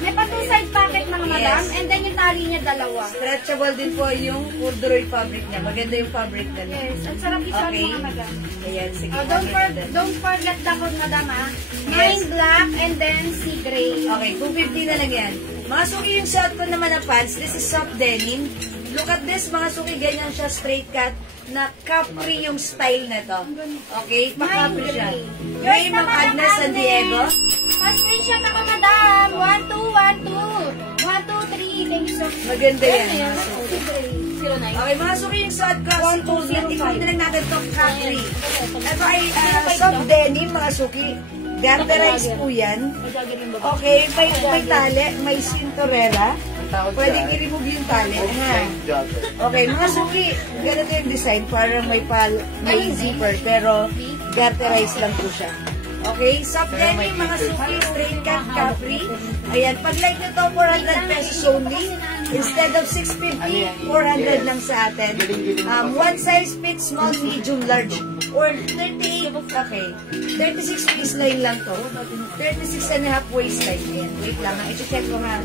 May pa two side pocket, mga madam. Yes. And then yung tali niya dalawa. Stretchable din po yung corduroy fabric niya. Maganda yung fabric na niya. Yes. Ang sarap isuot, Okay. mga madam. Ayan, sige. Don't forget the code, madam, ha. Yes. Mine black and then si gray. Okay, 250 na lang yan. Mga suki yung suot ko naman na pants. This is soft denim. Look at this, mga suki, ganyan siya, straight cut, na capri yung style na to. Okay, pa-capri siya. Gray, Ma'am Agnes San Diego. Pa-screenshot ako, madam. 1, 2, 1, 2. 1, 2, 3. Thank you so much. Maganda yan. Ayan, mga suki. si gray. 09. Okay, mga suki yung suot ko. Ikot na lang natin to capri. Ito ay soft denim, mga suki. Garterize po yan. Okay, may tali, may cinturella. Pwedeng i-remove yung tali. Ha? Okay, mga suki, ganito yung design. Parang may zipper, pero garterize lang po siya. Okay, soft denim, mga suki, straight cut, capri. Ayan, pag like nyo to, 400 pesos only. Instead of 650, 400 lang sa atin. One size fits small, medium, large. Or 38, okay. 36 waistline lang to. 36 and a half waistline. Ayan, wait lang. I-check ko nga.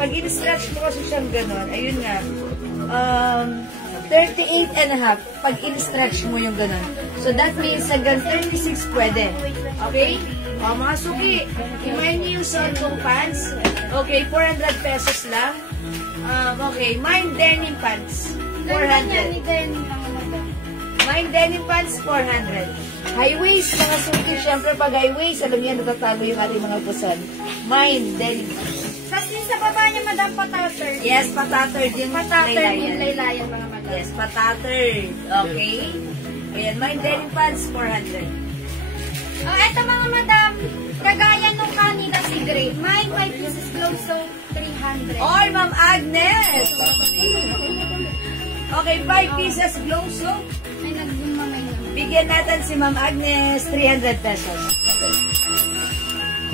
Pag in-stretch mo kasi siyang ganon, ayun nga. 38 and a half. Pag in-stretch mo yung ganon. So that means hanggang 36 pwede. Okay? Mga suki, imayin niyo yung suot kong pants. Okay, 400 pesos lang. Okay, mine denim pants. 400. Mine denim pants, 400. High waist, mga suki. Siyempre, pag high waist, alam niya, natatago yung ating mga puson. Mine denim pants. Kasi sa baba niya, madam, patattered. Yes, patattered yung Patattered yung laylayan, mga madam. Yes, patattered. Okay. Ayan, mine denim pants, 400. Eto, mga madam, kagaya nung kanina si Gray. Mine, 5 pieces glow, so 300. Or, Ma'am Agnes! Okay, 5 pieces glow soap. Ay, nagbumamay naman. Bigyan natin si Ma'am Agnes 300 pesos.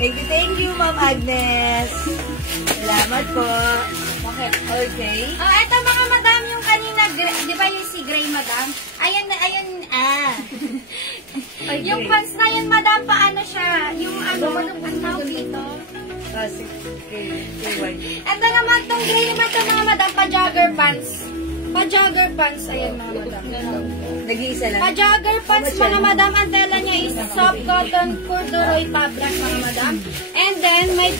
Thank you, Ma'am Agnes. Salamat po. Okay. Eto, mga madam, yung kanina, di ba yung si Gray, madam? Ayun, yung pants na yun, madam, paano siya? Yung ano, ang tawag dito? Kasi, KY. Ito naman, tong Gray naman ito, mga madam, pa-jogger pants. Pa-jogger pants, ayan mga madam. Nag-iisa lang. Pa-jogger pants mga madam, ang tela niya is soft cotton corduroy fabric mga madam. And then may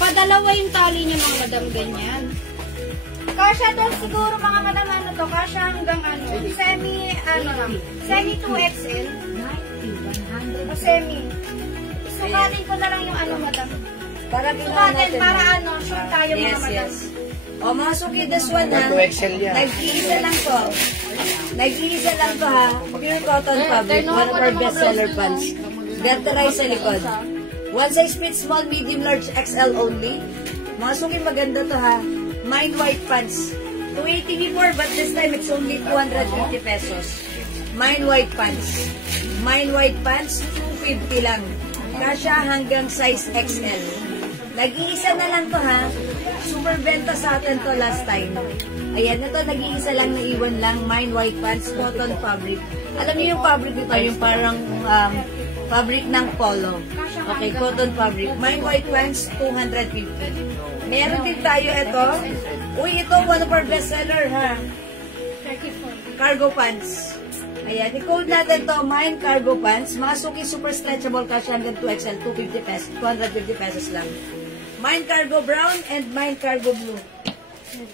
padalawa yung tali niya mga madam, ganyan. Kasha doon siguro mga madam, ano to, kasha hanggang semi 2XL. O semi. Isukatin ko na lang yung madam. Para Sukatin, para sure tayo mga madam. Yes. O mga suki, this one ha. 2XL yan. Nag-iisa lang to. Nag-iisa lang to ha. Pure cotton fabric. One of our bestseller pants. Gantaray sa likod. One size fits small, medium, large, XL only. Mga suki, maganda to ha. Mine white pants. 280 before, but this time it's only 250 pesos. Mine white pants. Mine white pants, 250 lang. Kasya hanggang size XL. Nag-iisa na lang to ha. Super benta sa atin to last time. Ayan, ito nag-iisa lang, naiwan lang. Mine white pants, cotton fabric. Alam niyo yung fabric nito, yung parang fabric ng polo. Okay, cotton fabric. Mine white pants, 250. Meron din tayo ito. Uy, ito one of our bestseller ha. Cargo pants. Ayan, i-code natin to, Mine cargo pants. Mga suki, super stretchable, kasya hanggang 2XL, 250 pesos, 250 pesos lang. Mine cargo brown and mine cargo blue.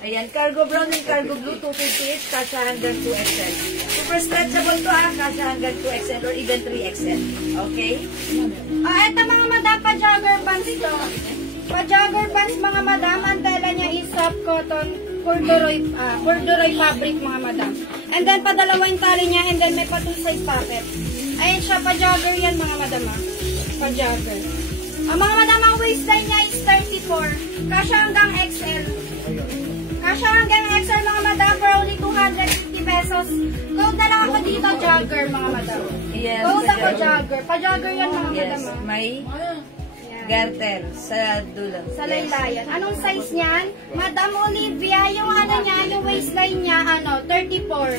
Ayan, cargo brown and cargo blue, 258, kasya hanggang 2XL. Super stretchable to ha, kasya hanggang 2XL or even 3XL. Okay? Ito mga madam, pa-jogger pants to. Pa-jogger pants mga madam, ang tela niya is soft cotton corduroy fabric mga madam. And then padalawa yung tali niya, and then may pa 2 size pocket. Ayan siya, pa-jogger yan mga madam ha. Pa-jogger. Ang mga madam, ang waistline niya is 34. Kasya hanggang XL. Kasya hanggang XL mga madam for only 250 pesos. Code na lang ako dito, jogger mga madam. Yes. Code ako jogger. Pa-jogger yan mga madam Yes, ha. may garter sa dulo. Sa laylayan. Anong size niyan? Madam Olivia, yung niya, yung waistline niya, 34.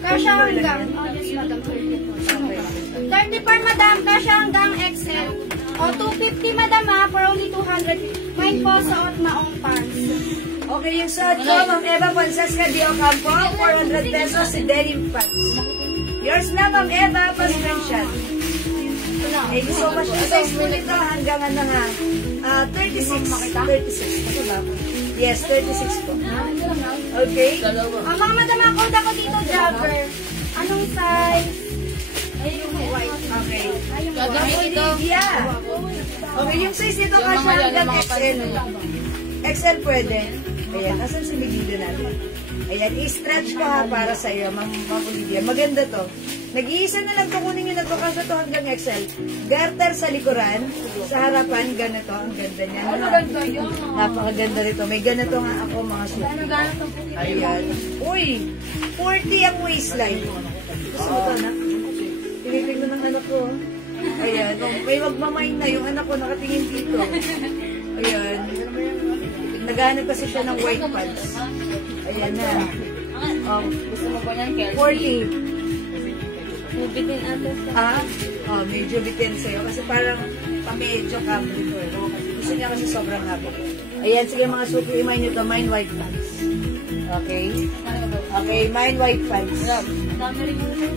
Kasya hanggang, yes madam, 34. 34 madam, kasya hanggang XL. O 250 madam ha, for only 200. Mine po suot maong pants. Okay, yung suot ko, Ma'am Eva Francesca Di Ocampo, 400 pesos si denim pants. Yours na, Ma'am Eva, pa-screenshot. Thank you so much. Size po nito hanggang 36. 36. Ano ba? Yes, 36 po. Okay. Ang mga madam, ako dito, jogger. Anong size? Ay, yung white. Okay. Ay, yung Ma'am Olivia. Okay, yung size nito kasya hanggang XL. XL pwede. Ayan, asan si Megiddo natin? Ayan, i-stretch ko ha para sa'yo, Ma'am Olivia. Maganda to. Nag-iisa na lang to, kunin nyo na to kasi to hanggang XL. Garter sa likuran, sa harapan, ganito. Ang ganda niya. Ano ganda yun? Napakaganda rito. May ganito nga ako, mga suit. Ayan. Uy, 40 ang waistline. Gusto mo to, anak? Pinipig ko ng anak ko. Ayan. May magmamind na yung anak ko nakatingin dito. Ayan. Naghanap kasi siya ng white pants. Ayan na. Gusto mo po niyan, 40. Bitin ate. Medyo bitin sa'yo. Kasi parang pa-medyo camry ko. Gusto niya kasi sobrang haba. Ayan, sige mga suki, i-mine nyo to, mine white pants. Okay? Okay, mine white pants. Dami rin mo siya,